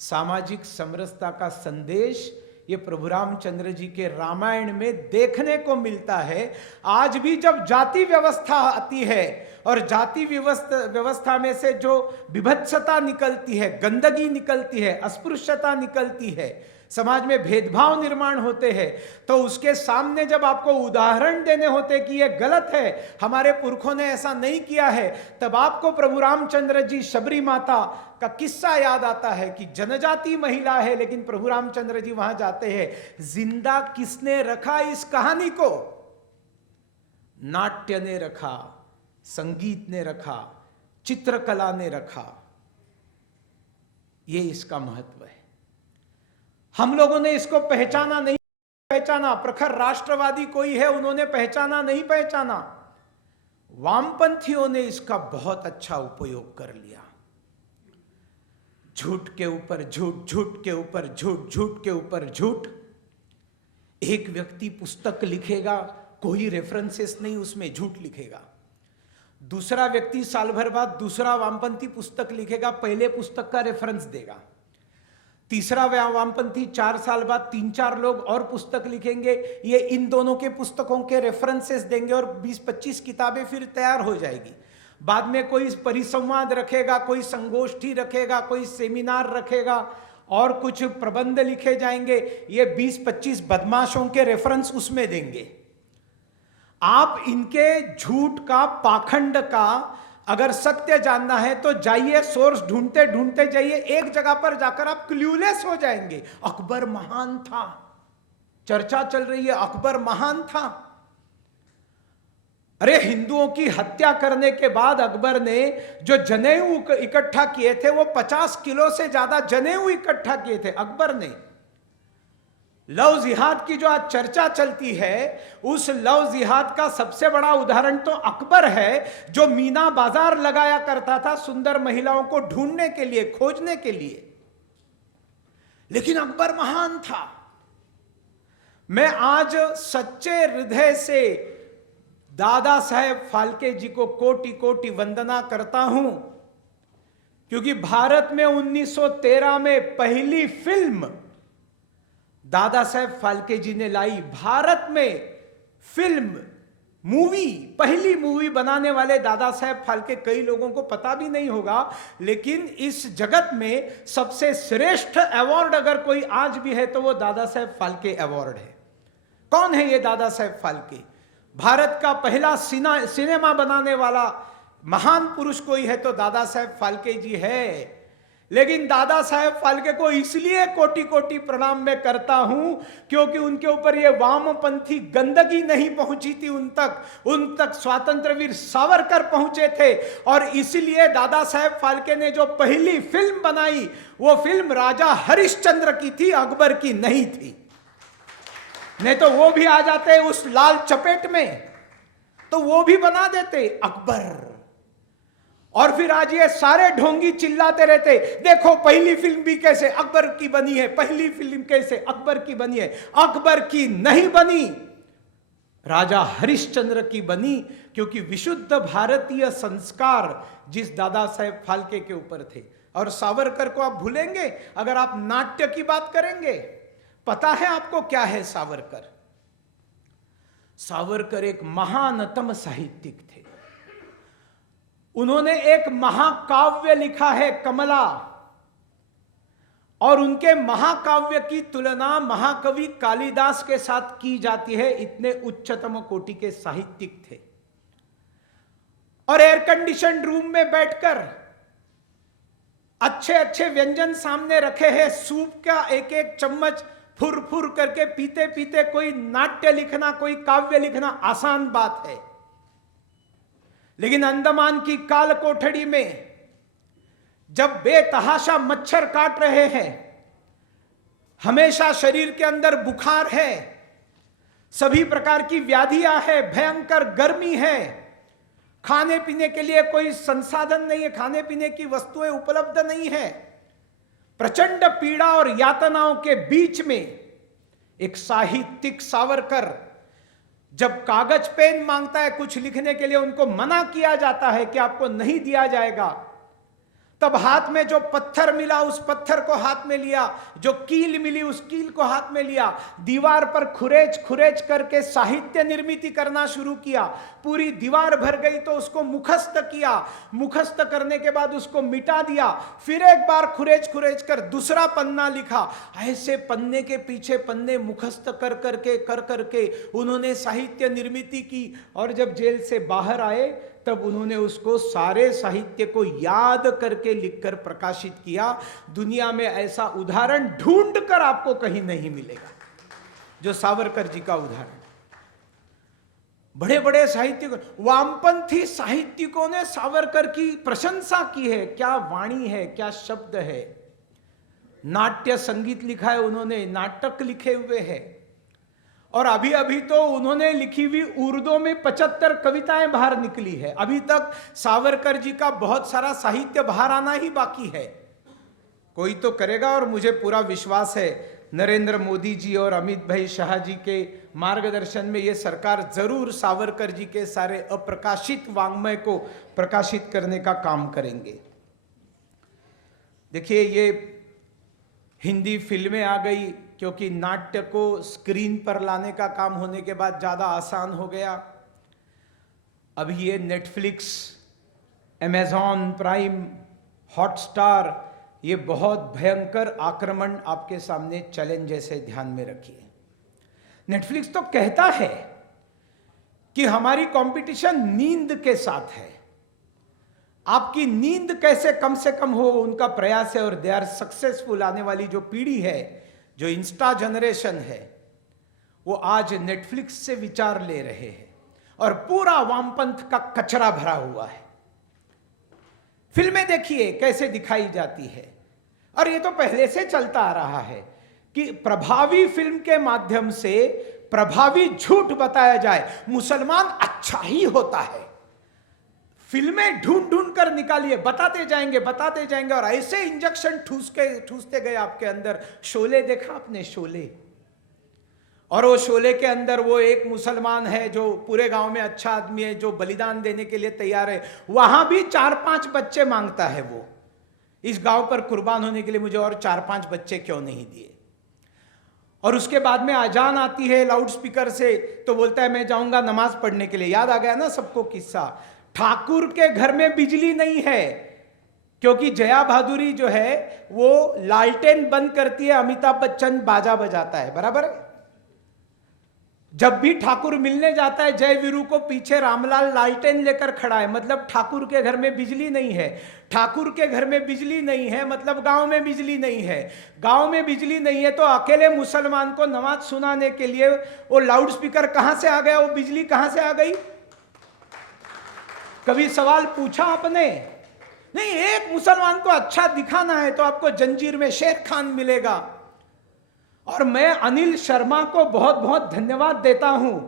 सामाजिक समरसता का संदेश ये प्रभु रामचंद्र जी के रामायण में देखने को मिलता है। आज भी जब जाति व्यवस्था आती है और जाति व्यवस्था में से जो विभत्सता निकलती है, गंदगी निकलती है, अस्पृश्यता निकलती है, समाज में भेदभाव निर्माण होते हैं, तो उसके सामने जब आपको उदाहरण देने होते कि यह गलत है, हमारे पुरखों ने ऐसा नहीं किया है, तब आपको प्रभु रामचंद्र जी शबरी माता का किस्सा याद आता है कि जनजाति महिला है लेकिन प्रभु रामचंद्र जी वहां जाते हैं। जिंदा किसने रखा इस कहानी को? नाट्य ने रखा, संगीत ने रखा, चित्रकला ने रखा। ये इसका महत्व है। हम लोगों ने इसको पहचाना नहीं पहचाना, प्रखर राष्ट्रवादी कोई है उन्होंने पहचाना नहीं पहचाना, वामपंथियों ने इसका बहुत अच्छा उपयोग कर लिया। झूठ के ऊपर झूठ, झूठ के ऊपर झूठ, झूठ के ऊपर झूठ। एक व्यक्ति पुस्तक लिखेगा, कोई रेफरेंसेस नहीं, उसमें झूठ लिखेगा। दूसरा व्यक्ति साल भर बाद दूसरा वामपंथी पुस्तक लिखेगा, पहले पुस्तक का रेफरेंस देगा। तीसरा वामपंथी 4 साल बाद 3-4 लोग और पुस्तक लिखेंगे, ये इन दोनों के पुस्तकों के रेफरेंसेस देंगे और 20-25 किताबें फिर तैयार हो जाएगी। बाद में कोई परिसंवाद रखेगा, कोई संगोष्ठी रखेगा, कोई सेमिनार रखेगा और कुछ प्रबंध लिखे जाएंगे, ये 20-25 बदमाशों के रेफरेंस उसमें देंगे। आप इनके झूठ का, पाखंड का अगर सत्य जानना है तो जाइए, सोर्स ढूंढते ढूंढते जाइए, एक जगह पर जाकर आप क्ल्यूलेस हो जाएंगे। अकबर महान था, चर्चा चल रही है अकबर महान था। अरे हिंदुओं की हत्या करने के बाद अकबर ने जो जनेऊ इकट्ठा किए थे वो 50 किलो से ज्यादा जनेऊ इकट्ठा किए थे अकबर ने। लव जिहाद की जो आज चर्चा चलती है, उस लव जिहाद का सबसे बड़ा उदाहरण तो अकबर है, जो मीना बाजार लगाया करता था सुंदर महिलाओं को ढूंढने के लिए, खोजने के लिए। लेकिन अकबर महान था। मैं आज सच्चे हृदय से दादा साहेब फाल्के जी को कोटि कोटि वंदना करता हूं, क्योंकि भारत में 1913 में पहली फिल्म दादा साहेब फाल्के जी ने लाई। भारत में फिल्म, मूवी, पहली मूवी बनाने वाले दादा साहेब फाल्के। कई लोगों को पता भी नहीं होगा, लेकिन इस जगत में सबसे श्रेष्ठ अवार्ड अगर कोई आज भी है तो वो दादा साहेब फाल्के अवार्ड है। कौन है ये दादा साहेब फाल्के? भारत का पहला सिनेमा बनाने वाला महान पुरुष कोई है तो दादा साहेब फाल्के जी है। लेकिन दादा साहेब फाल्के को इसलिए कोटि कोटि प्रणाम मैं करता हूं क्योंकि उनके ऊपर ये वामपंथी गंदगी नहीं पहुंची थी। उन तक स्वातंत्रवीर सावरकर पहुंचे थे, और इसलिए दादा साहेब फाल्के ने जो पहली फिल्म बनाई वो फिल्म राजा हरिश्चंद्र की थी, अकबर की नहीं थी। नहीं तो वो भी आ जाते उस लाल चपेट में, तो वो भी बना देते अकबर। और फिर आज ये सारे ढोंगी चिल्लाते रहते, देखो पहली फिल्म भी कैसे अकबर की बनी है, पहली फिल्म कैसे अकबर की बनी है। अकबर की नहीं बनी, राजा हरिश्चंद्र की बनी, क्योंकि विशुद्ध भारतीय संस्कार जिस दादा साहेब फाल्के के ऊपर थे। और सावरकर को आप भूलेंगे अगर आप नाट्य की बात करेंगे? पता है आपको क्या है सावरकर? सावरकर एक महानतम साहित्यिक थे। उन्होंने एक महाकाव्य लिखा है कमला, और उनके महाकाव्य की तुलना महाकवि कालिदास के साथ की जाती है। इतने उच्चतम कोटि के साहित्यिक थे। और एयर कंडीशन रूम में बैठकर अच्छे अच्छे व्यंजन सामने रखे हैं, सूप का एक एक चम्मच फुर फुर करके पीते पीते कोई नाट्य लिखना, कोई काव्य लिखना आसान बात है। लेकिन अंडमान की काल कोठड़ी में जब बेतहाशा मच्छर काट रहे हैं, हमेशा शरीर के अंदर बुखार है, सभी प्रकार की व्याधियां है, भयंकर गर्मी है, खाने पीने के लिए कोई संसाधन नहीं है, खाने पीने की वस्तुएं उपलब्ध नहीं है, प्रचंड पीड़ा और यातनाओं के बीच में एक साहित्यिक सावरकर जब कागज पेन मांगता है कुछ लिखने के लिए, उनको मना किया जाता है कि आपको नहीं दिया जाएगा, तब हाथ में जो पत्थर मिला उस पत्थर को हाथ में लिया, जो कील मिली उस कील को हाथ में लिया, दीवार पर खुरेच खुरेच करके साहित्य निर्मित करना शुरू किया। पूरी दीवार भर गई तो उसको मुखस्त किया, मुखस्त करने के बाद उसको मिटा दिया, फिर एक बार खुरेच खुरेच कर दूसरा पन्ना लिखा। ऐसे पन्ने के पीछे पन्ने मुखस्त कर करके उन्होंने साहित्य निर्मित की। और जब जेल से बाहर आए तब उन्होंने उसको सारे साहित्य को याद करके लिखकर प्रकाशित किया। दुनिया में ऐसा उदाहरण ढूंढ कर आपको कहीं नहीं मिलेगा जो सावरकर जी का उदाहरण। बड़े बड़े साहित्यिक, वामपंथी साहित्यिकों ने सावरकर की प्रशंसा की है। क्या वाणी है, क्या शब्द है। नाट्य संगीत लिखा है उन्होंने, नाटक लिखे हुए हैं, और अभी अभी तो उन्होंने लिखी हुई उर्दू में 75 कविताएं बाहर निकली है। अभी तक सावरकर जी का बहुत सारा साहित्य बाहर आना ही बाकी है। कोई तो करेगा, और मुझे पूरा विश्वास है नरेंद्र मोदी जी और अमित भाई शाह जी के मार्गदर्शन में ये सरकार जरूर सावरकर जी के सारे अप्रकाशित वाङ्मय को प्रकाशित करने का काम करेंगे। देखिए, ये हिंदी फिल्में आ गई क्योंकि नाट्य को स्क्रीन पर लाने का काम होने के बाद ज़्यादा आसान हो गया। अभी ये नेटफ्लिक्स, अमेज़ॉन प्राइम, हॉटस्टार, ये बहुत भयंकर आक्रमण आपके सामने चैलेंज जैसे ध्यान में रखिए। नेटफ्लिक्स तो कहता है कि हमारी कंपटीशन नींद के साथ है, आपकी नींद कैसे कम से कम हो उनका प्रयास है, और दे आर सक्सेसफुल। आने वाली जो पीढ़ी है, जो इंस्टा जनरेशन है, वो आज नेटफ्लिक्स से विचार ले रहे हैं, और पूरा वामपंथ का कचरा भरा हुआ है। फिल्में देखिए कैसे दिखाई जाती है, और ये तो पहले से चलता आ रहा है कि प्रभावी फिल्म के माध्यम से प्रभावी झूठ बताया जाए। मुसलमान अच्छा ही होता है, फिल्में ढूंढ ढूंढ कर निकालिए, बताते जाएंगे, और ऐसे इंजेक्शन ठूसते गए आपके अंदर। शोले देखा आपने, शोले, और वो शोले के अंदर वो एक मुसलमान है जो पूरे गांव में अच्छा आदमी है, जो बलिदान देने के लिए तैयार है, वहां भी 4-5 बच्चे मांगता है वो, इस गांव पर कुर्बान होने के लिए मुझे और 4-5 बच्चे क्यों नहीं दिए। और उसके बाद में अजान आती है लाउड स्पीकर से, तो बोलता है मैं जाऊंगा नमाज पढ़ने के लिए। याद आ गया ना सबको किस्सा। ठाकुर के घर में बिजली नहीं है क्योंकि जया भादुरी जो है वो लालटेन बंद करती है, अमिताभ बच्चन बाजा बजाता है, बराबर है। जब भी ठाकुर मिलने जाता है जय वीरू को, पीछे रामलाल लालटेन लेकर खड़ा है, मतलब ठाकुर के घर में बिजली नहीं है। ठाकुर के घर में बिजली नहीं है मतलब गांव में बिजली नहीं है। गांव में बिजली नहीं है तो अकेले मुसलमान को नमाज सुनाने के लिए वो लाउड स्पीकर कहां से आ गया, वो बिजली कहां से आ गई? कभी सवाल पूछा आपने? नहीं। एक मुसलमान को अच्छा दिखाना है तो आपको जंजीर में शेर खान मिलेगा। और मैं अनिल शर्मा को बहुत बहुत धन्यवाद देता हूं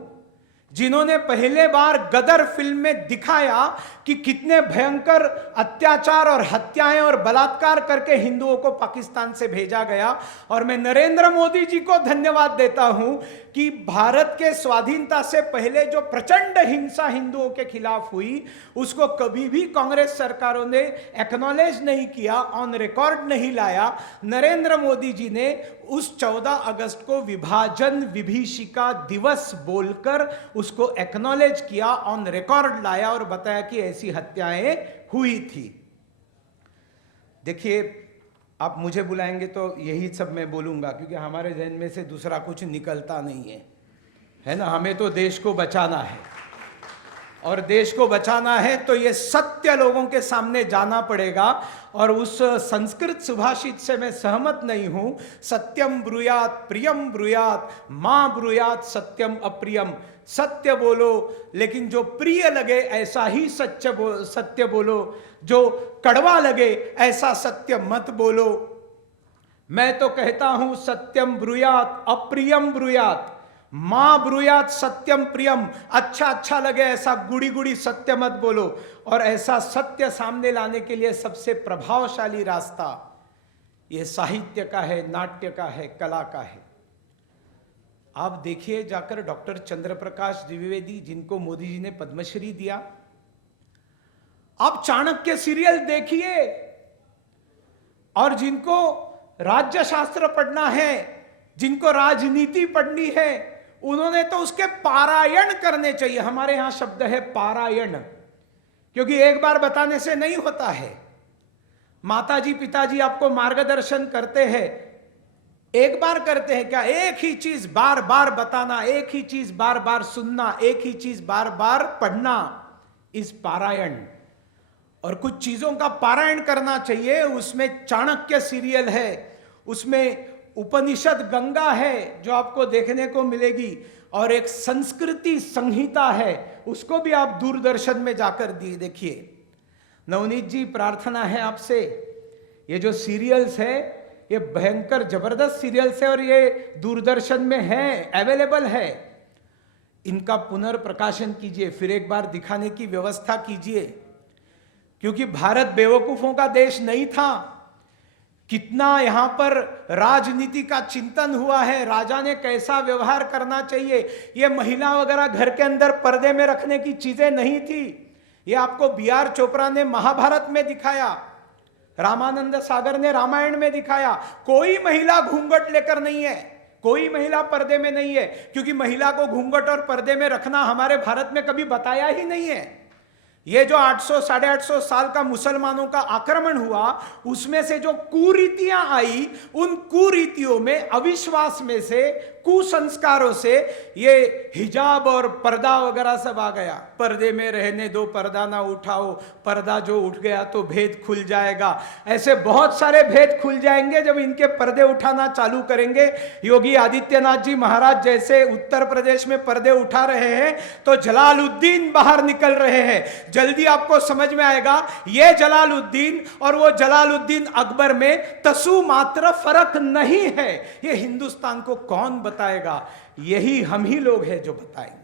जिन्होंने पहले बार गदर फिल्म में दिखाया कि कितने भयंकर अत्याचार और हत्याएं और बलात्कार करके हिंदुओं को पाकिस्तान से भेजा गया। और मैं नरेंद्र मोदी जी को धन्यवाद देता हूं कि भारत के स्वाधीनता से पहले जो प्रचंड हिंसा हिंदुओं के खिलाफ हुई उसको कभी भी कांग्रेस सरकारों ने एक्नॉलेज नहीं किया, ऑन रिकॉर्ड नहीं लाया। नरेंद्र मोदी जी ने उस 14 अगस्त को विभाजन विभीषिका दिवस बोलकर उसको एक्नॉलेज किया, ऑन रिकॉर्ड लाया और बताया कि ऐसी हत्याएं हुई थी। देखिए, आप मुझे बुलाएंगे तो यही सब मैं बोलूंगा क्योंकि हमारे जहन में से दूसरा कुछ निकलता नहीं है, है ना। हमें तो देश को बचाना है। और देश को बचाना है तो ये सत्य लोगों के सामने जाना पड़ेगा। और उस संस्कृत सुभाषित से मैं सहमत नहीं हूं, सत्यम ब्रूयात प्रियम ब्रूयात मां ब्रूयात सत्यम अप्रियम। सत्य बोलो लेकिन जो प्रिय लगे ऐसा ही सत्य बोलो, जो कड़वा लगे ऐसा सत्य मत बोलो। मैं तो कहता हूं सत्यम ब्रूयात अप्रियम ब्रूयात, मां ब्रूयात सत्यम प्रियम। अच्छा लगे ऐसा गुड़ी गुड़ी सत्य मत बोलो। और ऐसा सत्य सामने लाने के लिए सबसे प्रभावशाली रास्ता ये साहित्य का है, नाट्य का है, कला का है। आप देखिए जाकर डॉक्टर चंद्र प्रकाश द्विवेदी, जिनको मोदी जी ने पद्मश्री दिया, आप चाणक्य सीरियल देखिए, और जिनको राज्य शास्त्र पढ़ना है, जिनको राजनीति पढ़नी है, उन्होंने तो उसके पारायण करने चाहिए। हमारे यहां शब्द है पारायण, क्योंकि एक बार बताने से नहीं होता है। माताजी पिताजी आपको मार्गदर्शन करते हैं, एक बार करते हैं क्या? एक ही चीज बार बार बताना, एक ही चीज बार बार सुनना, एक ही चीज बार बार पढ़ना, इस पारायण। और कुछ चीजों का पारायण करना चाहिए। उसमें चाणक्य सीरियल है, उसमें उपनिषद गंगा है जो आपको देखने को मिलेगी, और एक संस्कृति संहिता है, उसको भी आप दूरदर्शन में जाकर देखिए। नवनीत जी, प्रार्थना है आपसे, ये जो सीरियल्स है ये भयंकर जबरदस्त सीरियल्स है और ये दूरदर्शन में है, अवेलेबल है। इनका पुनर्प्रकाशन कीजिए, फिर एक बार दिखाने की व्यवस्था कीजिए, क्योंकि भारत बेवकूफों का देश नहीं था। कितना यहां पर राजनीति का चिंतन हुआ है, राजा ने कैसा व्यवहार करना चाहिए। ये महिला वगैरह घर के अंदर पर्दे में रखने की चीजें नहीं थी। ये आपको बी.आर. चोपड़ा ने महाभारत में दिखाया, रामानंद सागर ने रामायण में दिखाया। कोई महिला घूंघट लेकर नहीं है, कोई महिला पर्दे में नहीं है, क्योंकि महिला को घूंघट और पर्दे में रखना हमारे भारत में कभी बताया ही नहीं है। ये जो 800 साढ़े 800 साल का मुसलमानों का आक्रमण हुआ, उसमें से जो कुरीतियां आई, उन कुरीतियों में, अविश्वास में से, कुसंस्कारों से ये हिजाब और पर्दा वगैरह सब आ गया। पर्दे में रहने दो, पर्दा ना उठाओ, पर्दा जो उठ गया तो भेद खुल जाएगा। ऐसे बहुत सारे भेद खुल जाएंगे जब इनके पर्दे उठाना चालू करेंगे। योगी आदित्यनाथ जी महाराज जैसे उत्तर प्रदेश में पर्दे उठा रहे हैं तो जलालुद्दीन बाहर निकल रहे हैं। जल्दी आपको समझ में आएगा, ये जलालुद्दीन और वो जलालुद्दीन अकबर में तसु मात्र फर्क नहीं है। ये हिंदुस्तान को कौन बताएगा? यही हम ही लोग हैं जो बताएंगे।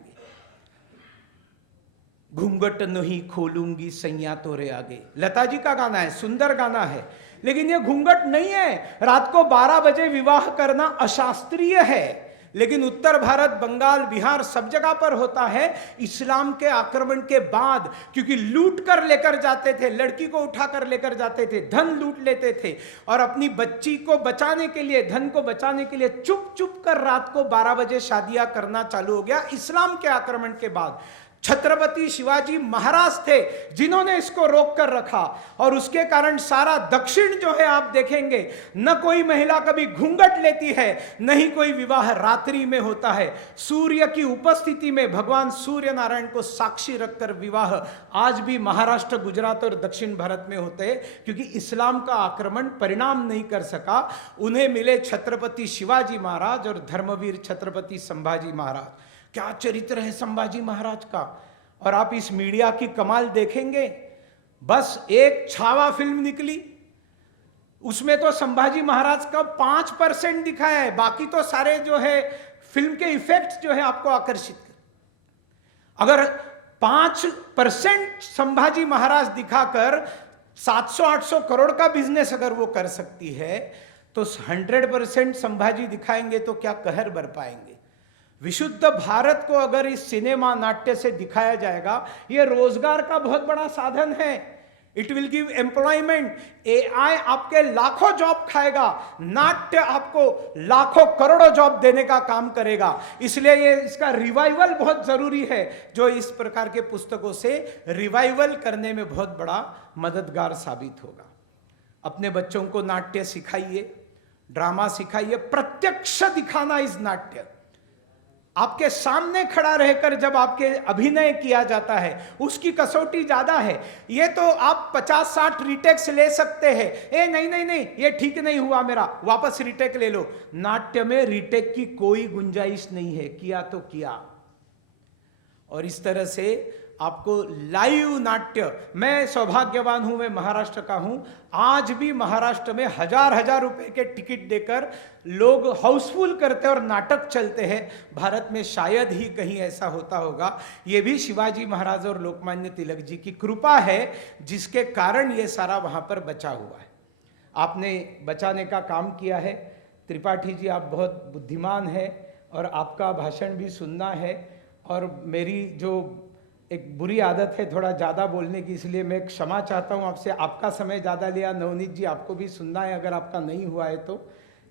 घूंघट नहीं खोलूंगी सैया तोरे आगे, लता जी का गाना है, सुंदर गाना है, लेकिन ये घूंघट नहीं है। रात को 12 बजे विवाह करना अशास्त्रीय है, लेकिन उत्तर भारत, बंगाल, बिहार सब जगह पर होता है। इस्लाम के आक्रमण के बाद, क्योंकि लूट कर लेकर जाते थे, लड़की को उठाकर लेकर जाते थे, धन लूट लेते थे, और अपनी बच्ची को बचाने के लिए, धन को बचाने के लिए चुप चुप कर रात को 12 बजे शादियां करना चालू हो गया। इस्लाम के आक्रमण के बाद छत्रपति शिवाजी महाराज थे जिन्होंने इसको रोक कर रखा, और उसके कारण सारा दक्षिण जो है आप देखेंगे, न कोई महिला कभी घूंघट लेती है, न ही कोई विवाह रात्रि में होता है। सूर्य की उपस्थिति में भगवान सूर्य नारायण को साक्षी रखकर विवाह आज भी महाराष्ट्र, गुजरात और दक्षिण भारत में होते हैं, क्योंकि इस्लाम का आक्रमण परिणाम नहीं कर सका। उन्हें मिले छत्रपति शिवाजी महाराज और धर्मवीर छत्रपति संभाजी महाराज। क्या चरित्र है संभाजी महाराज का। और आप इस मीडिया की कमाल देखेंगे, बस एक छावा फिल्म निकली, उसमें तो संभाजी महाराज का 5% दिखाया है, बाकी तो सारे जो है फिल्म के इफेक्ट्स जो है आपको आकर्षित कर। अगर 5% संभाजी महाराज दिखाकर 700-800 करोड़ का बिजनेस अगर वो कर सकती है, तो 100% संभाजी दिखाएंगे तो क्या कहर बर पाएंगे। विशुद्ध भारत को अगर इस सिनेमा नाट्य से दिखाया जाएगा, यह रोजगार का बहुत बड़ा साधन है। It will give employment. AI आपके लाखों जॉब खाएगा, नाट्य आपको लाखों करोड़ों जॉब देने का काम करेगा। इसलिए ये इसका रिवाइवल बहुत जरूरी है, जो इस प्रकार के पुस्तकों से रिवाइवल करने में बहुत बड़ा मददगार साबित होगा। अपने बच्चों को नाट्य सिखाइए, ड्रामा सिखाइए, प्रत्यक्ष दिखाना इस नाट्य। आपके सामने खड़ा रहकर जब आपके अभिनय किया जाता है उसकी कसौटी ज्यादा है। ये तो आप 50-60 रीटेक्स ले सकते हैं, ए नहीं नहीं नहीं ये ठीक नहीं हुआ मेरा, वापस रीटेक ले लो। नाट्य में रीटेक की कोई गुंजाइश नहीं है, किया तो किया। और इस तरह से आपको लाइव नाट्य, मैं सौभाग्यवान हूं, मैं महाराष्ट्र का हूं, आज भी महाराष्ट्र में हजार रुपए के टिकट देकर लोग हाउसफुल करते और नाटक चलते हैं। भारत में शायद ही कहीं ऐसा होता होगा। ये भी शिवाजी महाराज और लोकमान्य तिलक जी की कृपा है, जिसके कारण ये सारा वहां पर बचा हुआ है। आपने बचाने का काम किया है। त्रिपाठी जी, आप बहुत बुद्धिमान है और आपका भाषण भी सुनना है। और मेरी जो एक बुरी आदत है थोड़ा ज़्यादा बोलने की, इसलिए मैं क्षमा चाहता हूँ आपसे, आपका समय ज़्यादा लिया। नवनीत जी, आपको भी सुनना है अगर आपका नहीं हुआ है तो।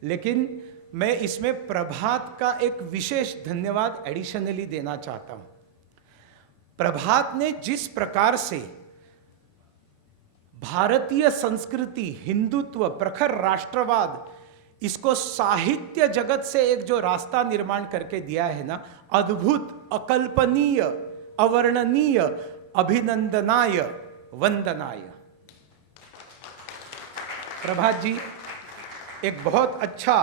लेकिन मैं इसमें प्रभात का एक विशेष धन्यवाद एडिशनली देना चाहता हूँ। प्रभात ने जिस प्रकार से भारतीय संस्कृति, हिंदुत्व, प्रखर राष्ट्रवाद, इसको साहित्य जगत से एक जो रास्ता निर्माण करके दिया है ना, अद्भुत, अकल्पनीय, अवर्णनीय, अभिनंदनाय, वंदनाय। प्रभात जी एक बहुत अच्छा,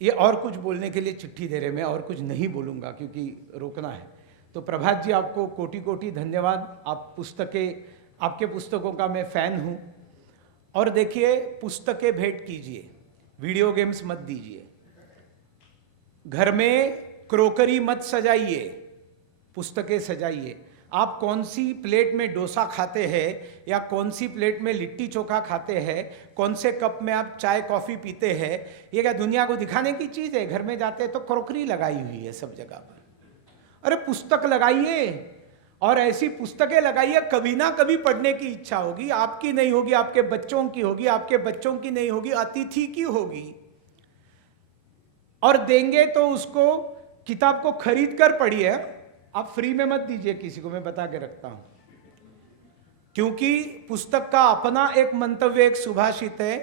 ये और कुछ बोलने के लिए चिट्ठी दे रहे, मैं और कुछ नहीं बोलूंगा क्योंकि रोकना है। तो प्रभात जी, आपको कोटि कोटि धन्यवाद। आप पुस्तकें, आपके पुस्तकों का मैं फैन हूं। और देखिए, पुस्तकें भेंट कीजिए, वीडियो गेम्स मत दीजिए, घर में क्रोकरी मत सजाइए, पुस्तकें सजाइए। आप कौन सी प्लेट में डोसा खाते हैं या कौन सी प्लेट में लिट्टी चोखा खाते हैं, कौन से कप में आप चाय कॉफी पीते हैं, ये क्या दुनिया को दिखाने की चीज है? घर में जाते हैं तो क्रोकरी लगाई हुई है सब जगह पर। अरे पुस्तक लगाइए, और ऐसी पुस्तकें लगाइए, कभी ना कभी पढ़ने की इच्छा होगी। आपकी नहीं होगी, आपके बच्चों की होगी, आपके बच्चों की नहीं होगी, अतिथि की होगी। और देंगे तो उसको, किताब को खरीद कर पढ़िए, आप फ्री में मत दीजिए किसी को, मैं बता के रखता हूं। क्योंकि पुस्तक का अपना एक मंतव्य, एक सुभाषित है,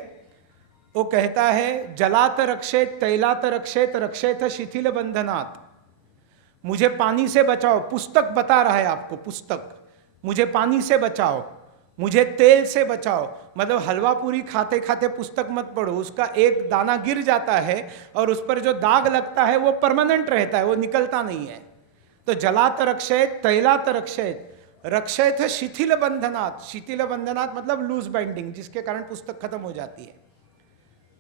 वो कहता है, जलात रक्षेत तैलात रक्षेत रक्षेत शिथिल बंधनात्। मुझे पानी से बचाओ, पुस्तक बता रहा है आपको, पुस्तक, मुझे पानी से बचाओ, मुझे तेल से बचाओ। मतलब हलवा पूरी खाते खाते पुस्तक मत पढ़ो, उसका एक दाना गिर जाता है और उस पर जो दाग लगता है वो परमानेंट रहता है, वो निकलता नहीं है। तो जलात रक्षेत तैलात रक्षेत रक्षेत शिथिल बंधनात्। शिथिल बंधनात् मतलब लूज बाइंडिंग, जिसके कारण पुस्तक खत्म हो जाती है।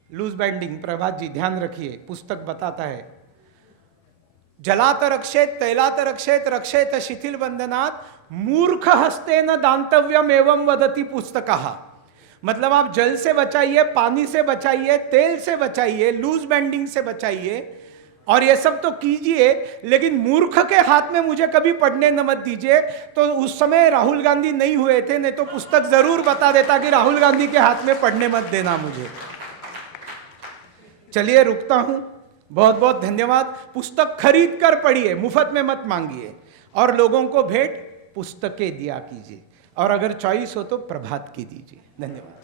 लूज बाइंडिंग, प्रभात जी ध्यान रखिए, पुस्तक बताता है। जलात रक्षेत तैलात रक्षेत रक्षेत शिथिल बंधनात् मूर्ख हस्तेन दान्तव्यम एवं वदति पुस्तकः। मतलब आप जल से बचाइए, पानी से बचाइए, तेल से बचाइए, लूज बैंडिंग से बचाइए, और ये सब तो कीजिए, लेकिन मूर्ख के हाथ में मुझे कभी पढ़ने न मत दीजिए। तो उस समय राहुल गांधी नहीं हुए थे, नहीं तो पुस्तक जरूर बता देता कि राहुल गांधी के हाथ में पढ़ने मत देना मुझे। चलिए रुकता हूं, बहुत बहुत धन्यवाद। पुस्तक खरीद कर पढ़िए, मुफ्त में मत मांगिए, और लोगों को भेंट पुस्तकें दिया कीजिए, और अगर चॉइस हो तो प्रभात की दीजिए। धन्यवाद।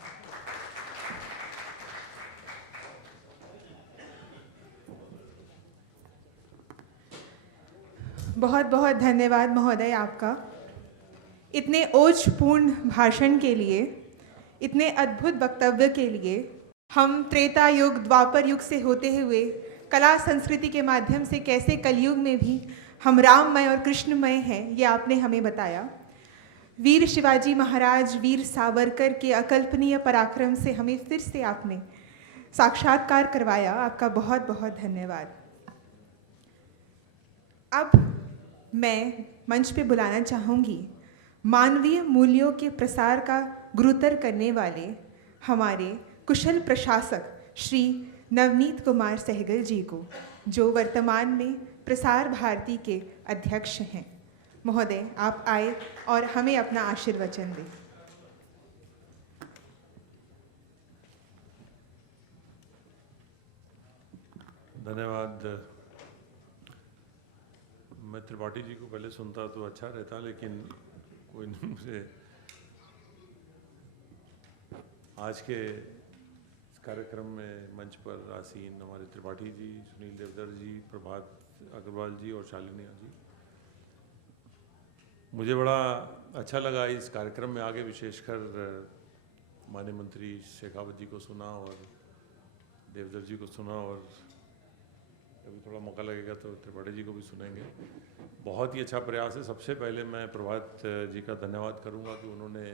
बहुत बहुत धन्यवाद महोदय आपका, इतने ओजपूर्ण भाषण के लिए, इतने अद्भुत वक्तव्य के लिए। हम त्रेता युग, द्वापर युग से होते हुए कला संस्कृति के माध्यम से कैसे कलयुग में भी हम राममय और कृष्णमय हैं, ये आपने हमें बताया। वीर शिवाजी महाराज, वीर सावरकर के अकल्पनीय पराक्रम से हमें फिर से आपने साक्षात्कार करवाया। आपका बहुत बहुत धन्यवाद। अब मैं मंच पे बुलाना चाहूँगी मानवीय मूल्यों के प्रसार का गुरुतर करने वाले हमारे कुशल प्रशासक श्री नवनीत कुमार सहगल जी को, जो वर्तमान में प्रसार भारती के अध्यक्ष हैं। महोदय, आप आए और हमें अपना आशीर्वचन दें। धन्यवाद। मैं त्रिपाठी जी को पहले सुनता तो अच्छा रहता, लेकिन कोई नहीं, मुझे आज के कार्यक्रम में मंच पर आसीन हमारे त्रिपाठी जी, सुनील देवधर जी, प्रभात अग्रवाल जी और शालिनी जी, मुझे बड़ा अच्छा लगा इस कार्यक्रम में आगे, विशेषकर माननीय मंत्री शेखावत जी को सुना और देवधर जी को सुना, और अभी थोड़ा मौका लगेगा तो त्रिपाठी जी को भी सुनेंगे। बहुत ही अच्छा प्रयास है। सबसे पहले मैं प्रभात जी का धन्यवाद करूंगा कि उन्होंने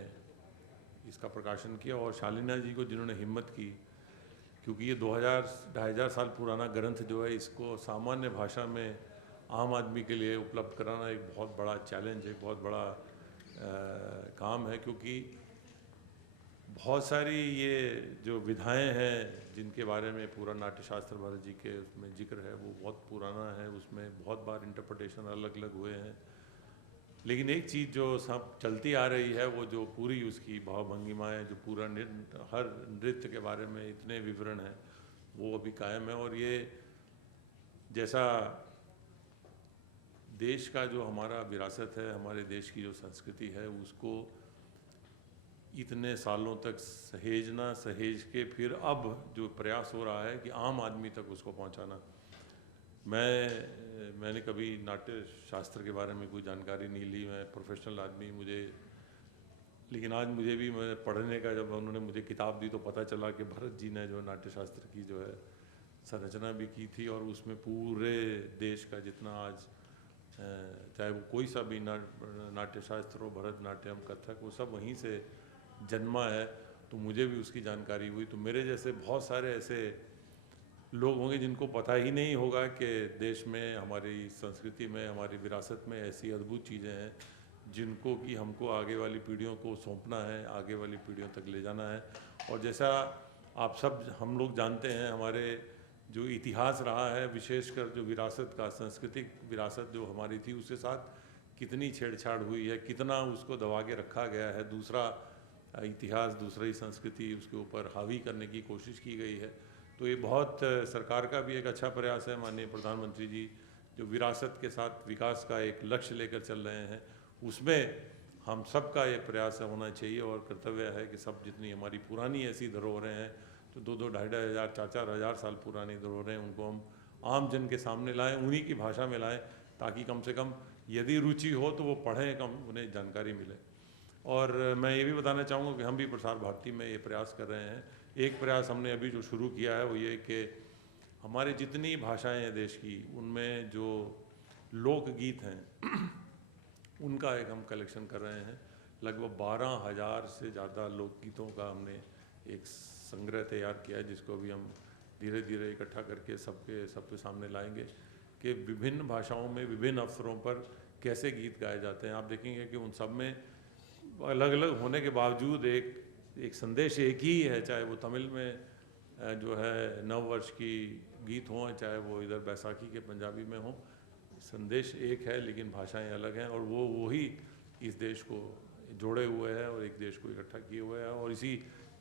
इसका प्रकाशन किया, और शालिना जी को जिन्होंने हिम्मत की, क्योंकि ये 2000-2500 साल पुराना ग्रंथ जो है, इसको सामान्य भाषा में आम आदमी के लिए उपलब्ध कराना एक बहुत बड़ा चैलेंज है, बहुत बड़ा काम है, क्योंकि बहुत सारी ये जो विधाएं हैं जिनके बारे में पूरा नाट्यशास्त्र भरत जी के उसमें जिक्र है, वो बहुत पुराना है, उसमें बहुत बार इंटरप्रिटेशन अलग अलग हुए हैं। लेकिन एक चीज़ जो सब चलती आ रही है, वो जो पूरी उसकी भावभंगिमाएँ, जो पूरा हर नृत्य के बारे में इतने विवरण हैं, वो अभी कायम है। और ये जैसा देश का जो हमारा विरासत है, हमारे देश की जो संस्कृति है, उसको इतने सालों तक सहेज के फिर अब जो प्रयास हो रहा है कि आम आदमी तक उसको पहुंचाना। मैंने कभी नाट्य शास्त्र के बारे में कोई जानकारी नहीं ली, मैं प्रोफेशनल आदमी, लेकिन आज मुझे भी मैं पढ़ने का, जब उन्होंने मुझे किताब दी तो पता चला कि भरत जी ने जो नाट्य शास्त्र की जो है संरचना भी की थी, और उसमें पूरे देश का जितना आज चाहे वो कोई सा भी नाट्य शास्त्र हो, भरतनाट्यम, कथक, वो सब वहीं से जन्मा है। तो मुझे भी उसकी जानकारी हुई। तो मेरे जैसे बहुत सारे ऐसे लोग होंगे जिनको पता ही नहीं होगा कि देश में, हमारी संस्कृति में, हमारी विरासत में ऐसी अद्भुत चीज़ें हैं जिनको कि हमको आगे वाली पीढ़ियों को सौंपना है, आगे वाली पीढ़ियों तक ले जाना है। और जैसा आप सब हम लोग जानते हैं, हमारे जो इतिहास रहा है, विशेषकर जो विरासत का, सांस्कृतिक विरासत जो हमारी थी, उसके साथ कितनी छेड़छाड़ हुई है, कितना उसको दबा के रखा गया है, दूसरा इतिहास, दूसरी संस्कृति उसके ऊपर हावी करने की कोशिश की गई है। तो ये बहुत सरकार का भी एक अच्छा प्रयास है। माननीय प्रधानमंत्री जी जो विरासत के साथ विकास का एक लक्ष्य लेकर चल रहे हैं, उसमें हम सब का ये प्रयास होना चाहिए और कर्तव्य है कि सब जितनी हमारी पुरानी ऐसी धरोहरें हैं, जो 2-2, 2,500, 4-4 हज़ार साल पुरानी धरोहरें, उनको हम आम जन के सामने लाएं, उन्हीं की भाषा में लाएं, ताकि कम से कम यदि रुचि हो तो वो पढ़ें, कम उन्हें जानकारी मिले। और मैं ये भी बताना चाहूँगा कि हम भी प्रसार भारती में ये प्रयास कर रहे हैं। एक प्रयास हमने अभी जो शुरू किया है वो ये कि हमारे जितनी भाषाएं हैं देश की, उनमें जो लोकगीत हैं उनका एक हम कलेक्शन कर रहे हैं। लगभग 12,000 से ज़्यादा लोकगीतों का हमने एक संग्रह तैयार किया है, जिसको अभी हम धीरे धीरे इकट्ठा करके सबके सामने लाएंगे कि विभिन्न भाषाओं में विभिन्न अवसरों पर कैसे गीत गाए जाते हैं। आप देखेंगे कि उन सब में अलग अलग होने के बावजूद एक संदेश एक ही है, चाहे वो तमिल में जो है नव वर्ष की गीत हों, चाहे वो इधर बैसाखी के पंजाबी में हो, संदेश एक है लेकिन भाषाएं अलग हैं। और वो ही इस देश को जोड़े हुए हैं और एक देश को इकट्ठा किए हुए हैं, और इसी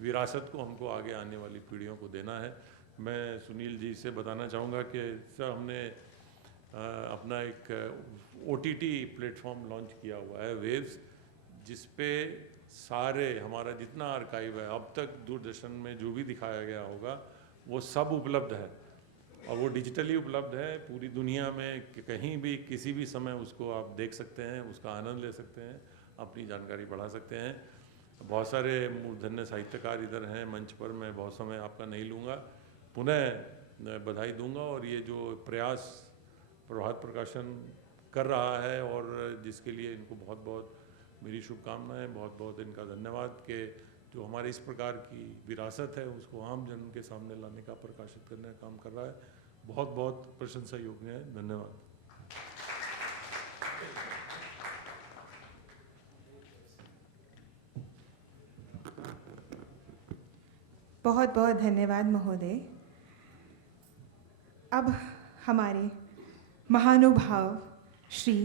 विरासत को हमको आगे आने वाली पीढ़ियों को देना है। मैं सुनील जी से बताना चाहूँगा कि सर हमने अपना एक OTT प्लेटफॉर्म लॉन्च किया हुआ है, वेव्स, जिस पे सारे हमारा जितना आर्काइव है अब तक दूरदर्शन में जो भी दिखाया गया होगा वो सब उपलब्ध है, और वो डिजिटली उपलब्ध है पूरी दुनिया में। कहीं भी किसी भी समय उसको आप देख सकते हैं, उसका आनंद ले सकते हैं, अपनी जानकारी बढ़ा सकते हैं। बहुत सारे मूर्धन्य साहित्यकार इधर हैं मंच पर, मैं बहुत समय आपका नहीं लूँगा, पुनः बधाई दूंगा। और ये जो प्रयास प्रभात प्रकाशन कर रहा है और जिसके लिए इनको बहुत बहुत मेरी शुभकामनाएं, बहुत बहुत इनका धन्यवाद कि जो हमारे इस प्रकार की विरासत है उसको आम जन के सामने लाने का, प्रकाशित करने का काम कर रहा है। बहुत बहुत प्रशंसा योग्य है। धन्यवाद। बहुत बहुत धन्यवाद महोदय। अब हमारे महानुभाव श्री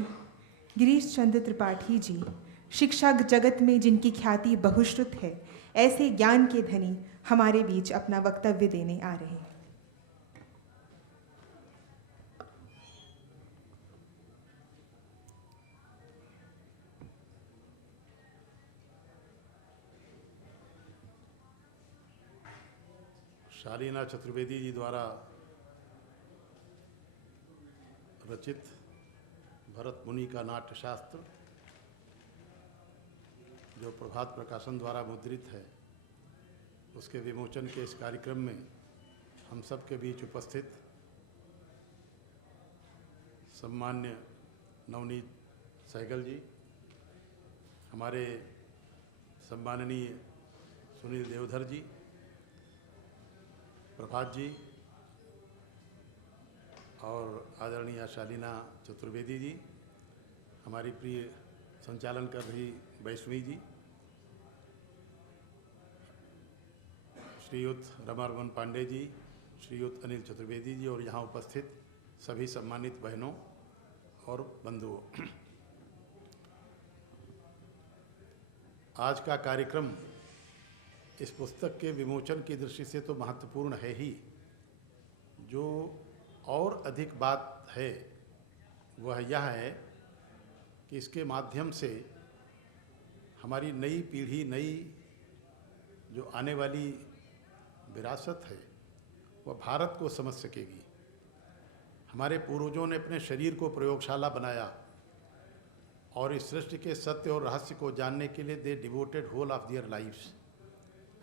गिरीश चंद्र त्रिपाठी जी, शिक्षा जगत में जिनकी ख्याति बहुश्रुत है, ऐसे ज्ञान के धनी हमारे बीच अपना वक्तव्य देने आ रहे हैं। शालीना चतुर्वेदी जी द्वारा रचित भरत मुनि का नाट्य शास्त्र, जो प्रभात प्रकाशन द्वारा मुद्रित है, उसके विमोचन के इस कार्यक्रम में हम सब के बीच उपस्थित सम्मान्य नवनीत सहगल जी, हमारे सम्माननीय सुनील देवधर जी, प्रभात जी और आदरणीय शालीना चतुर्वेदी जी, हमारी प्रिय संचालन कर रही वैष्णवी जी, श्रीयुत रमारमन पांडे जी, श्रीयुत अनिल चतुर्वेदी जी और यहाँ उपस्थित सभी सम्मानित बहनों और बंधुओं, आज का कार्यक्रम इस पुस्तक के विमोचन की दृष्टि से तो महत्वपूर्ण है ही। जो और अधिक बात है वह यह है कि इसके माध्यम से हमारी नई पीढ़ी, नई जो आने वाली विरासत है, वह भारत को समझ सकेगी। हमारे पूर्वजों ने अपने शरीर को प्रयोगशाला बनाया और इस सृष्टि के सत्य और रहस्य को जानने के लिए they devoted whole of their lives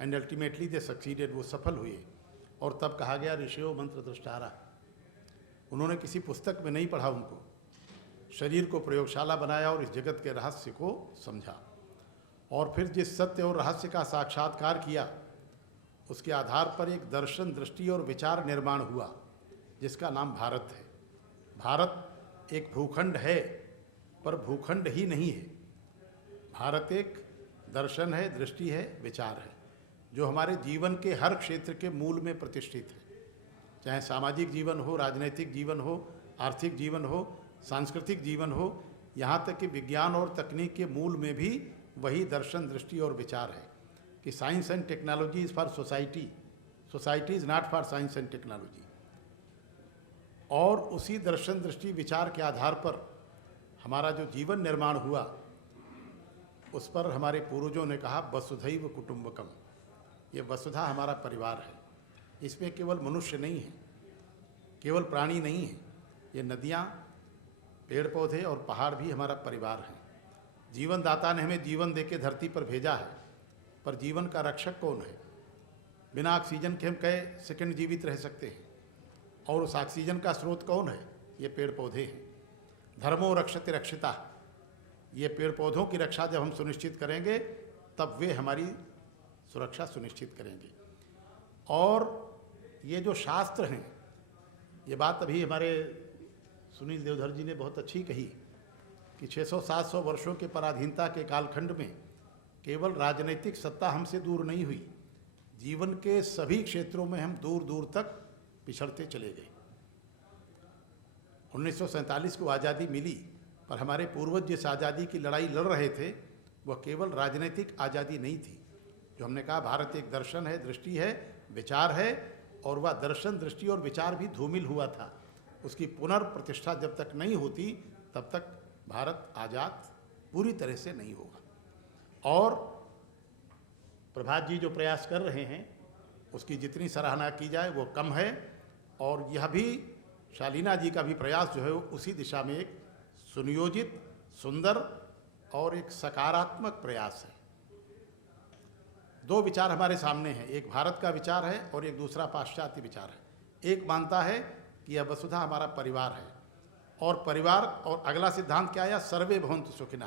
and ultimately they succeeded. वो सफल हुए और तब कहा गया ऋषियों मंत्र दृष्टारा। उन्होंने किसी पुस्तक में नहीं पढ़ा, उनको शरीर को प्रयोगशाला बनाया और इस जगत के रहस्य को समझा और फिर जिस सत्य और रहस्य का साक्षात्कार किया, उसके आधार पर एक दर्शन, दृष्टि और विचार निर्माण हुआ जिसका नाम भारत है। भारत एक भूखंड है, पर भूखंड ही नहीं है। भारत एक दर्शन है, दृष्टि है, विचार है, जो हमारे जीवन के हर क्षेत्र के मूल में प्रतिष्ठित है। चाहे सामाजिक जीवन हो, राजनैतिक जीवन हो, आर्थिक जीवन हो, सांस्कृतिक जीवन हो, यहाँ तक कि विज्ञान और तकनीक के मूल में भी वही दर्शन, दृष्टि और विचार है कि science and technology is for society, society is not for science and technology. और उसी दर्शन, दृष्टि, विचार के आधार पर हमारा जो जीवन निर्माण हुआ, उस पर हमारे पूर्वजों ने कहा वसुधैव कुटुंबकम। ये वसुधा हमारा परिवार है। इसमें केवल मनुष्य नहीं है, केवल प्राणी नहीं है, ये नदियाँ, पेड़ पौधे और पहाड़ भी हमारा परिवार हैं। जीवन दाता ने हमें जीवन देके धरती पर भेजा है, पर जीवन का रक्षक कौन है? बिना ऑक्सीजन के हम कई सेकंड जीवित रह सकते हैं, और उस ऑक्सीजन का स्रोत कौन है? ये पेड़ पौधे हैं। धर्मो रक्षते रक्षिता, ये पेड़ पौधों की रक्षा जब हम सुनिश्चित करेंगे तब वे हमारी सुरक्षा सुनिश्चित करेंगे। और ये जो शास्त्र हैं, ये बात अभी हमारे सुनील देवधर जी ने बहुत अच्छी कही कि 600-700 वर्षों के पराधीनता के कालखंड में केवल राजनीतिक सत्ता हमसे दूर नहीं हुई, जीवन के सभी क्षेत्रों में हम दूर दूर तक पिछड़ते चले गए। 1947 को आज़ादी मिली, पर हमारे पूर्वज जिस आज़ादी की लड़ाई लड़ रहे थे वह केवल राजनीतिक आज़ादी नहीं थी। जो हमने कहा भारत एक दर्शन है, दृष्टि है, विचार है, और वह दर्शन, दृष्टि और विचार भी धूमिल हुआ था। उसकी पुनर्प्रतिष्ठा जब तक नहीं होती तब तक भारत आज़ाद पूरी तरह से नहीं होगा। और प्रभात जी जो प्रयास कर रहे हैं उसकी जितनी सराहना की जाए वो कम है, और यह भी शालीना जी का भी प्रयास जो है उसी दिशा में एक सुनियोजित, सुंदर और एक सकारात्मक प्रयास है। दो विचार हमारे सामने हैं, एक भारत का विचार है और एक दूसरा पाश्चात्य विचार है। एक मानता है कि यह वसुधा हमारा परिवार है, और परिवार, और अगला सिद्धांत क्या आया? सर्वे भवन्तु सुखिनः।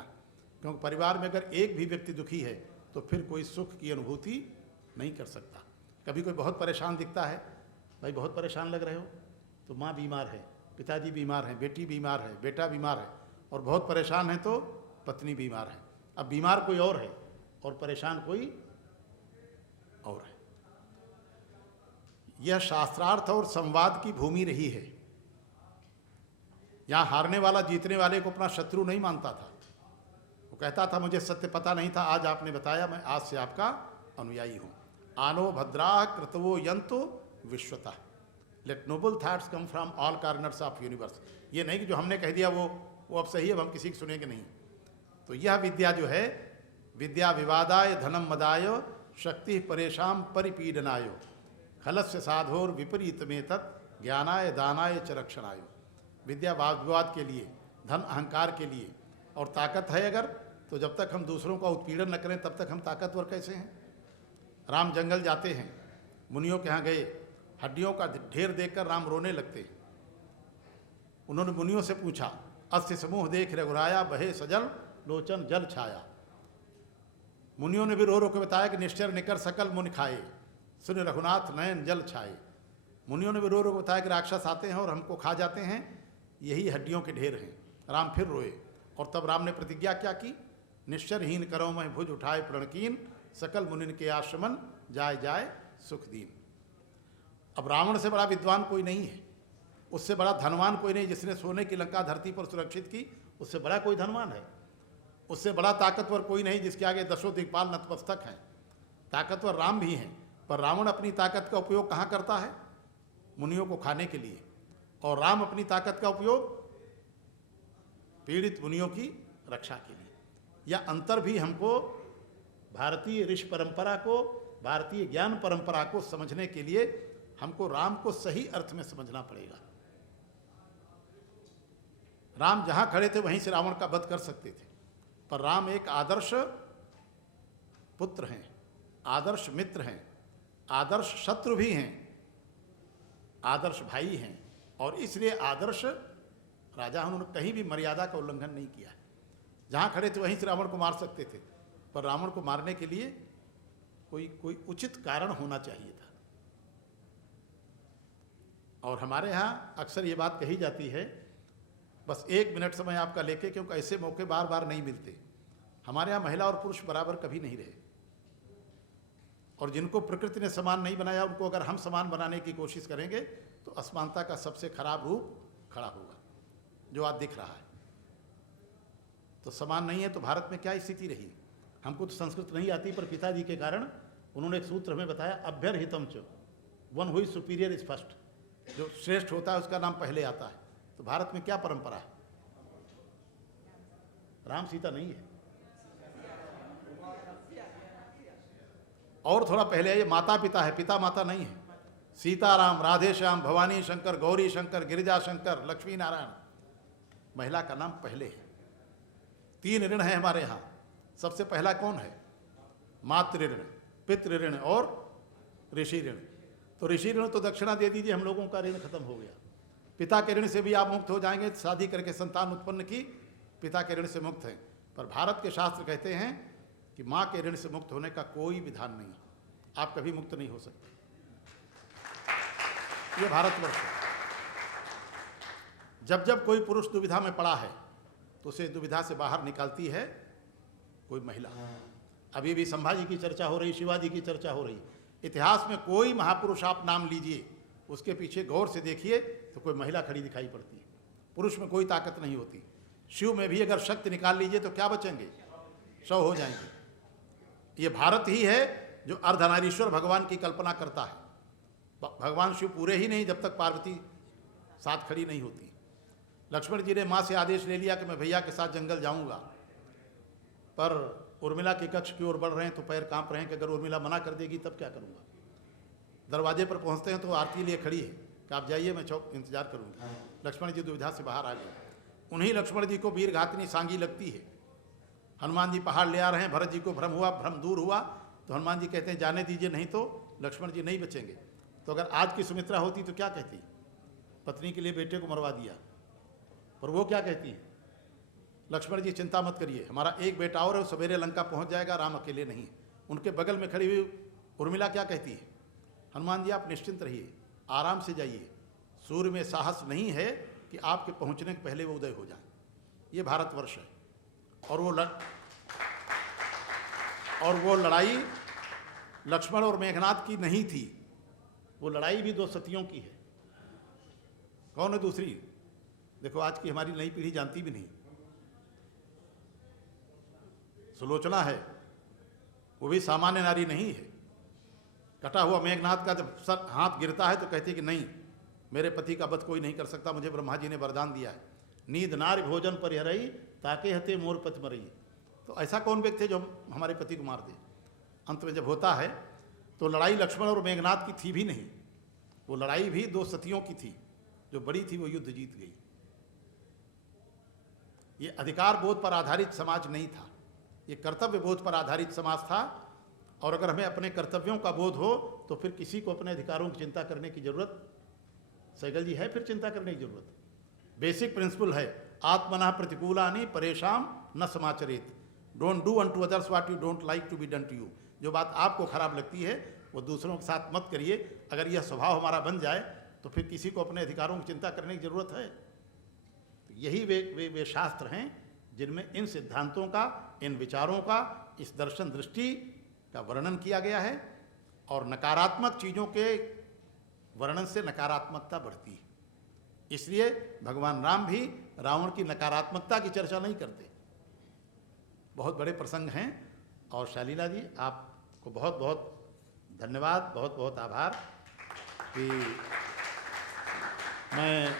क्योंकि परिवार में अगर एक भी व्यक्ति दुखी है तो फिर कोई सुख की अनुभूति नहीं कर सकता। कभी कोई बहुत परेशान दिखता है, भाई बहुत परेशान लग रहे हो, तो माँ बीमार है, पिताजी बीमार हैं, बेटी बीमार है, बेटा बीमार है, और बहुत परेशान है तो पत्नी बीमार है। अब बीमार कोई और है और परेशान कोई और है। यह शास्त्रार्थ और संवाद की भूमि रही है। यहाँ हारने वाला जीतने वाले को अपना शत्रु नहीं मानता था। वो कहता था मुझे सत्य पता नहीं था, आज आपने बताया, मैं आज से आपका अनुयायी हूँ। आनो भद्राः कृतवो यंतो विश्वतः, let noble thoughts come from all corners of universe. ये नहीं कि जो हमने कह दिया वो अब सही है, अब हम किसी की सुनेंगे नहीं। तो यह विद्या जो है, विद्या विवादाय धनम मदाय शक्ति परेशान परिपीडनाय, खलस्य साधोर विपरीत में तत् ज्ञानाय दानाय च रक्षणाय। विद्या वाद विवाद के लिए, धन अहंकार के लिए, और ताकत है अगर, तो जब तक हम दूसरों का उत्पीड़न न करें तब तक हम ताकतवर कैसे हैं। राम जंगल जाते हैं, मुनियों के यहाँ गए, हड्डियों का ढेर देखकर राम रोने लगते हैं। उन्होंने मुनियों से पूछा, अस्य समूह देख रघुराया, बहे सजल लोचन जल छाया। मुनियों ने भी रो रो के बताया कि निश्चर निकर सकल मुनि खाए, सुन रघुनाथ नयन जल छाए। मुनियों ने भी रो रो के बताया कि राक्षस आते हैं और हमको खा जाते हैं, यही हड्डियों के ढेर हैं। राम फिर रोए, और तब राम ने प्रतिज्ञा क्या की, निश्चरहीन करो मैं भुज उठाए प्रणकीन, सकल मुनिन के आश्रमन जाय जाय सुख दीन। अब रावण से बड़ा विद्वान कोई नहीं है, उससे बड़ा धनवान कोई नहीं, जिसने सोने की लंका धरती पर सुरक्षित की, उससे बड़ा कोई धनवान है। उससे बड़ा ताकतवर कोई नहीं, जिसके आगे दशों दिक्पाल नतमस्तक हैं। ताकतवर राम भी हैं, पर रावण अपनी ताकत का उपयोग कहाँ करता है, मुनियों को खाने के लिए, और राम अपनी ताकत का उपयोग पीड़ित मुनियों की रक्षा के लिए। यह अंतर भी हमको भारतीय ऋषि परंपरा को, भारतीय ज्ञान परंपरा को समझने के लिए हमको राम को सही अर्थ में समझना पड़ेगा। राम जहां खड़े थे वहीं से रावण का वध कर सकते थे, पर राम एक आदर्श पुत्र हैं, आदर्श मित्र हैं, आदर्श शत्रु भी हैं, आदर्श भाई हैं, और इसलिए आदर्श राजा, उन्होंने कहीं भी मर्यादा का उल्लंघन नहीं किया है। जहां खड़े थे वहीं से रावण को मार सकते थे, पर रावण को मारने के लिए कोई उचित कारण होना चाहिए था। और हमारे यहाँ अक्सर ये बात कही जाती है, बस 1 मिनट समय आपका लेके, क्योंकि ऐसे मौके बार बार नहीं मिलते। हमारे यहाँ महिला और पुरुष बराबर कभी नहीं रहे, और जिनको प्रकृति ने समान नहीं बनाया, उनको अगर हम समान बनाने की कोशिश करेंगे तो असमानता का सबसे खराब रूप खड़ा होगा, जो आज दिख रहा है। तो समान नहीं है तो भारत में क्या स्थिति रही। हमको तो संस्कृत नहीं आती, पर पिताजी के कारण उन्होंने एक सूत्र हमें बताया, अभ्यर्हितम च, वन हुई सुपीरियर इज फर्स्ट, जो श्रेष्ठ होता है उसका नाम पहले आता है। तो भारत में क्या परंपरा है, राम सीता नहीं है, और थोड़ा पहले ये माता पिता है, पिता माता नहीं है। सीताराम, राधे श्याम, भवानी शंकर, गौरी शंकर, गिरिजा शंकर, लक्ष्मी नारायण, महिला का नाम पहले है। 3 ऋण है हमारे यहाँ। सबसे पहला कौन है, मातृ ऋण, पितृ ऋण और ऋषि ऋण। तो ऋषि ऋण तो दक्षिणा दे दीजिए, हम लोगों का ऋण खत्म हो गया। पिता के ऋण से भी आप मुक्त हो जाएंगे, शादी करके संतान उत्पन्न की, पिता के ऋण से मुक्त हैं। पर भारत के शास्त्र कहते हैं कि माँ के ऋण से मुक्त होने का कोई विधान नहीं, आप कभी मुक्त नहीं हो सकते। ये भारतवर्ष है। जब जब कोई पुरुष दुविधा में पड़ा है तो उसे दुविधा से बाहर निकालती है कोई महिला। अभी भी संभाजी की चर्चा हो रही, शिवाजी की चर्चा हो रही। इतिहास में कोई महापुरुष आप नाम लीजिए, उसके पीछे गौर से देखिए तो कोई महिला खड़ी दिखाई पड़ती है। पुरुष में कोई ताकत नहीं होती। शिव में भी अगर शक्ति निकाल लीजिए तो क्या बचेंगे, शव हो जाएंगे। ये भारत ही है जो अर्धनारीश्वर भगवान की कल्पना करता है। भगवान शिव पूरे ही नहीं जब तक पार्वती साथ खड़ी नहीं होती। लक्ष्मण जी ने माँ से आदेश ले लिया कि मैं भैया के साथ जंगल जाऊंगा, पर उर्मिला के कक्ष की ओर बढ़ रहे हैं तो पैर कांप रहे हैं कि अगर उर्मिला मना कर देगी तब क्या करूंगा। दरवाजे पर पहुंचते हैं तो आरती लिए खड़ी है कि आप जाइए, मैं चौक इंतजार करूंगी। लक्ष्मण जी दुविधा से बाहर आ गए। उन्हीं लक्ष्मण जी को वीर घातनी सांगी लगती है। हनुमान जी पहाड़ ले आ रहे हैं, भरत जी को भ्रम हुआ, भ्रम दूर हुआ तो हनुमान जी कहते हैं जाने दीजिए, नहीं तो लक्ष्मण जी नहीं बचेंगे। तो अगर आज की सुमित्रा होती तो क्या कहती, पत्नी के लिए बेटे को मरवा दिया। पर वो क्या कहती है, लक्ष्मण जी चिंता मत करिए, हमारा एक बेटा और है, सवेरे लंका पहुंच जाएगा, राम अकेले नहीं। उनके बगल में खड़ी हुई उर्मिला क्या कहती है, हनुमान जी आप निश्चिंत रहिए, आराम से जाइए, सूर्य में साहस नहीं है कि आपके पहुंचने के पहले वो उदय हो जाए। ये भारतवर्ष है। और वो लड़ाई लक्ष्मण और मेघनाथ की नहीं थी, वो लड़ाई भी 2 सतियों की है। कौन है दूसरी, देखो आज की हमारी नई पीढ़ी जानती भी नहीं। सुलोचना है, वो भी सामान्य नारी नहीं है। कटा हुआ मेघनाथ का जब सर हाथ गिरता है तो कहती है कि नहीं, मेरे पति का वध कोई नहीं कर सकता, मुझे ब्रह्मा जी ने वरदान दिया है। नींद नार भोजन परिहरई ताके हते मोर पति मरई। तो ऐसा कौन व्यक्ति है जो हमारे पति को मार दे। अंत में जब होता है तो लड़ाई लक्ष्मण और मेघनाथ की थी भी नहीं, वो लड़ाई भी 2 सतियों की थी, जो बड़ी थी वो युद्ध जीत गई। ये अधिकार बोध पर आधारित समाज नहीं था, ये कर्तव्य बोध पर आधारित समाज था। और अगर हमें अपने कर्तव्यों का बोध हो तो फिर किसी को अपने अधिकारों की चिंता करने की जरूरत, सहगल जी, है फिर चिंता करने की जरूरत। बेसिक प्रिंसिपल है, आत्मनः प्रतिकूलानि परेशान न समाचरित। Don't do unto others what you don't like to be done to you. जो बात आपको खराब लगती है वो दूसरों के साथ मत करिए। अगर यह स्वभाव हमारा बन जाए तो फिर किसी को अपने अधिकारों की चिंता करने की जरूरत है। तो यही वे शास्त्र हैं जिनमें इन सिद्धांतों का, इन विचारों का, इस दर्शन दृष्टि का वर्णन किया गया है। और नकारात्मक चीज़ों के वर्णन से नकारात्मकता बढ़ती है। इसलिए भगवान राम भी रावण की नकारात्मकता की चर्चा नहीं करते। बहुत बड़े प्रसंग हैं। और शालीला जी, आपको बहुत बहुत धन्यवाद, बहुत बहुत आभार कि मैं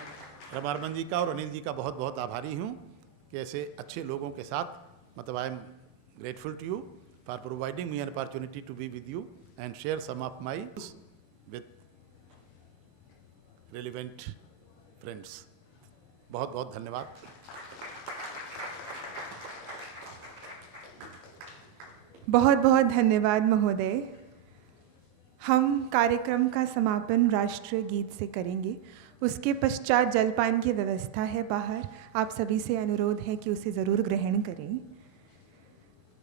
रमारमन जी का और अनिल जी का बहुत बहुत आभारी हूँ कि ऐसे अच्छे लोगों के साथ, मतलब I am grateful to you for providing me an opportunity to be with you and share some of my with relevant friends. बहुत बहुत धन्यवाद। बहुत बहुत धन्यवाद महोदय। हम कार्यक्रम का समापन राष्ट्रीय गीत से करेंगे। उसके पश्चात जलपान की व्यवस्था है बाहर। आप सभी से अनुरोध है कि उसे ज़रूर ग्रहण करें।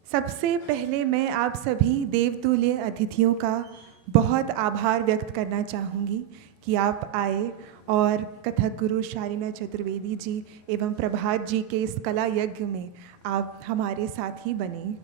सबसे पहले मैं आप सभी देवतुल्य अतिथियों का बहुत आभार व्यक्त करना चाहूँगी कि आप आए और कथक गुरु शालीना चतुर्वेदी जी एवं प्रभात जी के इस कला यज्ञ में आप हमारे साथ ही बने।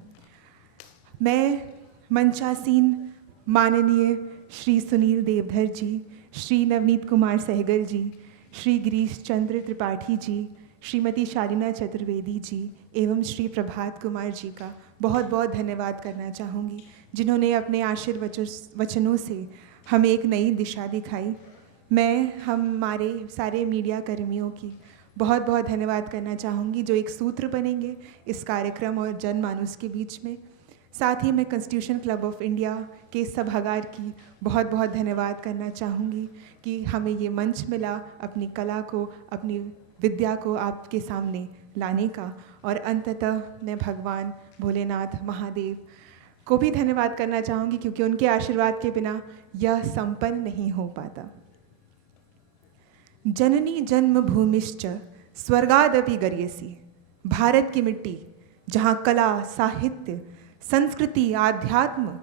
मैं मंचासीन माननीय श्री सुनील देवधर जी, श्री नवनीत कुमार सहगल जी, श्री गिरीश चंद्र त्रिपाठी जी, श्रीमती शालीना चतुर्वेदी जी एवं श्री प्रभात कुमार जी का बहुत बहुत धन्यवाद करना चाहूँगी, जिन्होंने अपने आशीर्वचनों से हमें एक नई दिशा दिखाई। मैं हमारे सारे मीडिया कर्मियों की बहुत बहुत धन्यवाद करना चाहूँगी, जो एक सूत्र बनेंगे इस कार्यक्रम और जनमानस के बीच में। साथ ही मैं कॉन्स्टिट्यूशन क्लब ऑफ इंडिया के सभागार की बहुत बहुत धन्यवाद करना चाहूँगी कि हमें ये मंच मिला अपनी कला को, अपनी विद्या को आपके सामने लाने का। और अंततः मैं भगवान भोलेनाथ महादेव को भी धन्यवाद करना चाहूँगी, क्योंकि उनके आशीर्वाद के बिना यह संपन्न नहीं हो पाता। जननी जन्मभूमिश्च स्वर्गादपि गर्यसी। भारत की मिट्टी जहाँ कला, साहित्य, संस्कृति, आध्यात्म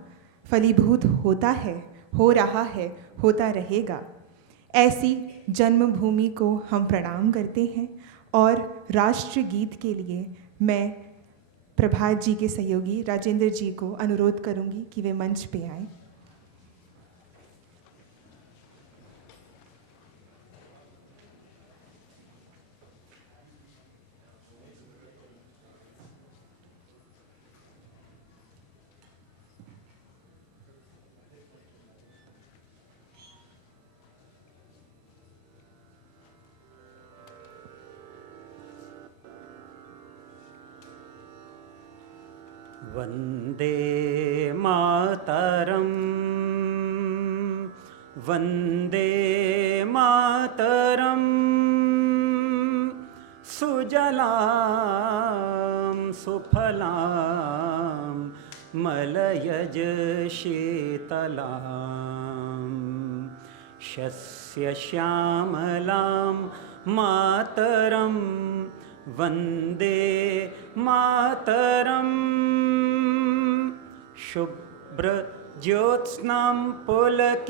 फलीभूत होता है, हो रहा है, होता रहेगा, ऐसी जन्मभूमि को हम प्रणाम करते हैं। और राष्ट्रीय गीत के लिए मैं प्रभात जी के सहयोगी राजेंद्र जी को अनुरोध करूंगी कि वे मंच पे आएं। वन्दे मातरं, वन्दे मातरं, सुजलां सुफलां मलयज शीतलां शस्यश्यामलां मातरं वन्दे मातरं। शुभ्रज्योत्स्नां पुलकितयामिनीं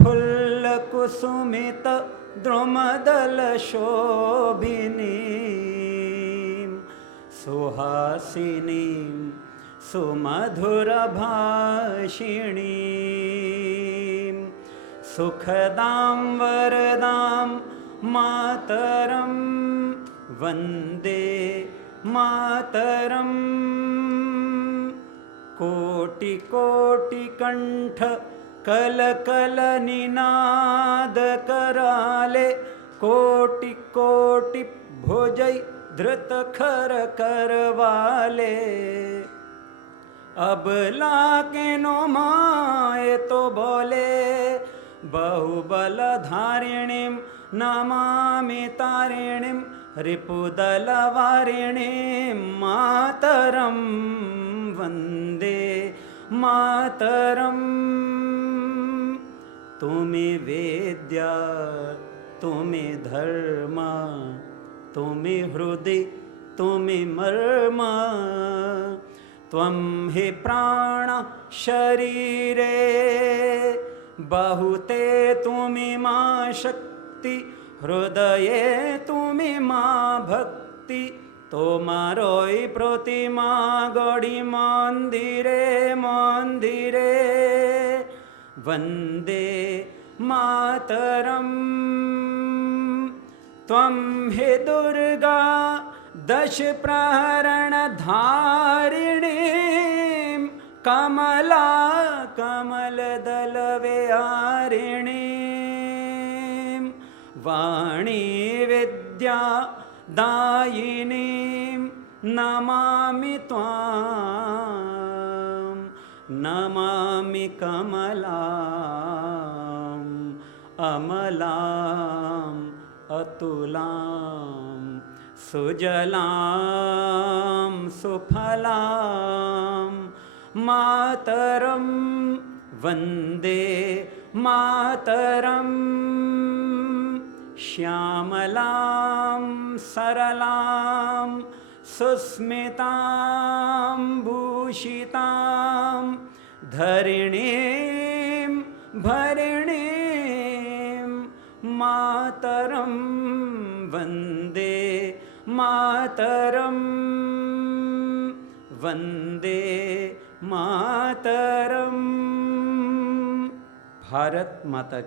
फुल्लकुसुमितद्रुमदलशोभिनीं सुहासिनीं सुमधुरभाषिणीं सुखदां वरदां मातरं वन्दे मातरं। कोटिकोटिकण्ठ कलकलनिनादकराले कोटि भुजै धृतखर करवाले अबला के नो माए तो बोले बहुबल धारिणीं नमामि तारिणीं रिपुदलवारिणीं मातरं वन्दे मातरम्। तुमि वेद्या तुमि धर्म तुमि हृदि तुमि मर्म त्वं हि प्राण शरीरे बहुते तुमि मा शक्ति हृदये तुमि मा भक्ति तोमारोई प्रतिमा गढ़ी मंदिरे मंदिरे वन्दे मातरम्। त्वं हि दुर्गा दश प्रहरण धारिणीं कमला कमलदल विहारिणीं वाणी विद्या दायिनीं नमामि त्वां नमामि कमलाम् अमलाम् अतुलां सुजलां सुफलां मातरं वन्दे मातरम्। श्यामलां सरलां सुस्मितां भूषितां धरिणीं भरिणीं मातरं वन्दे मातरं वन्दे मातरम्। भारत माता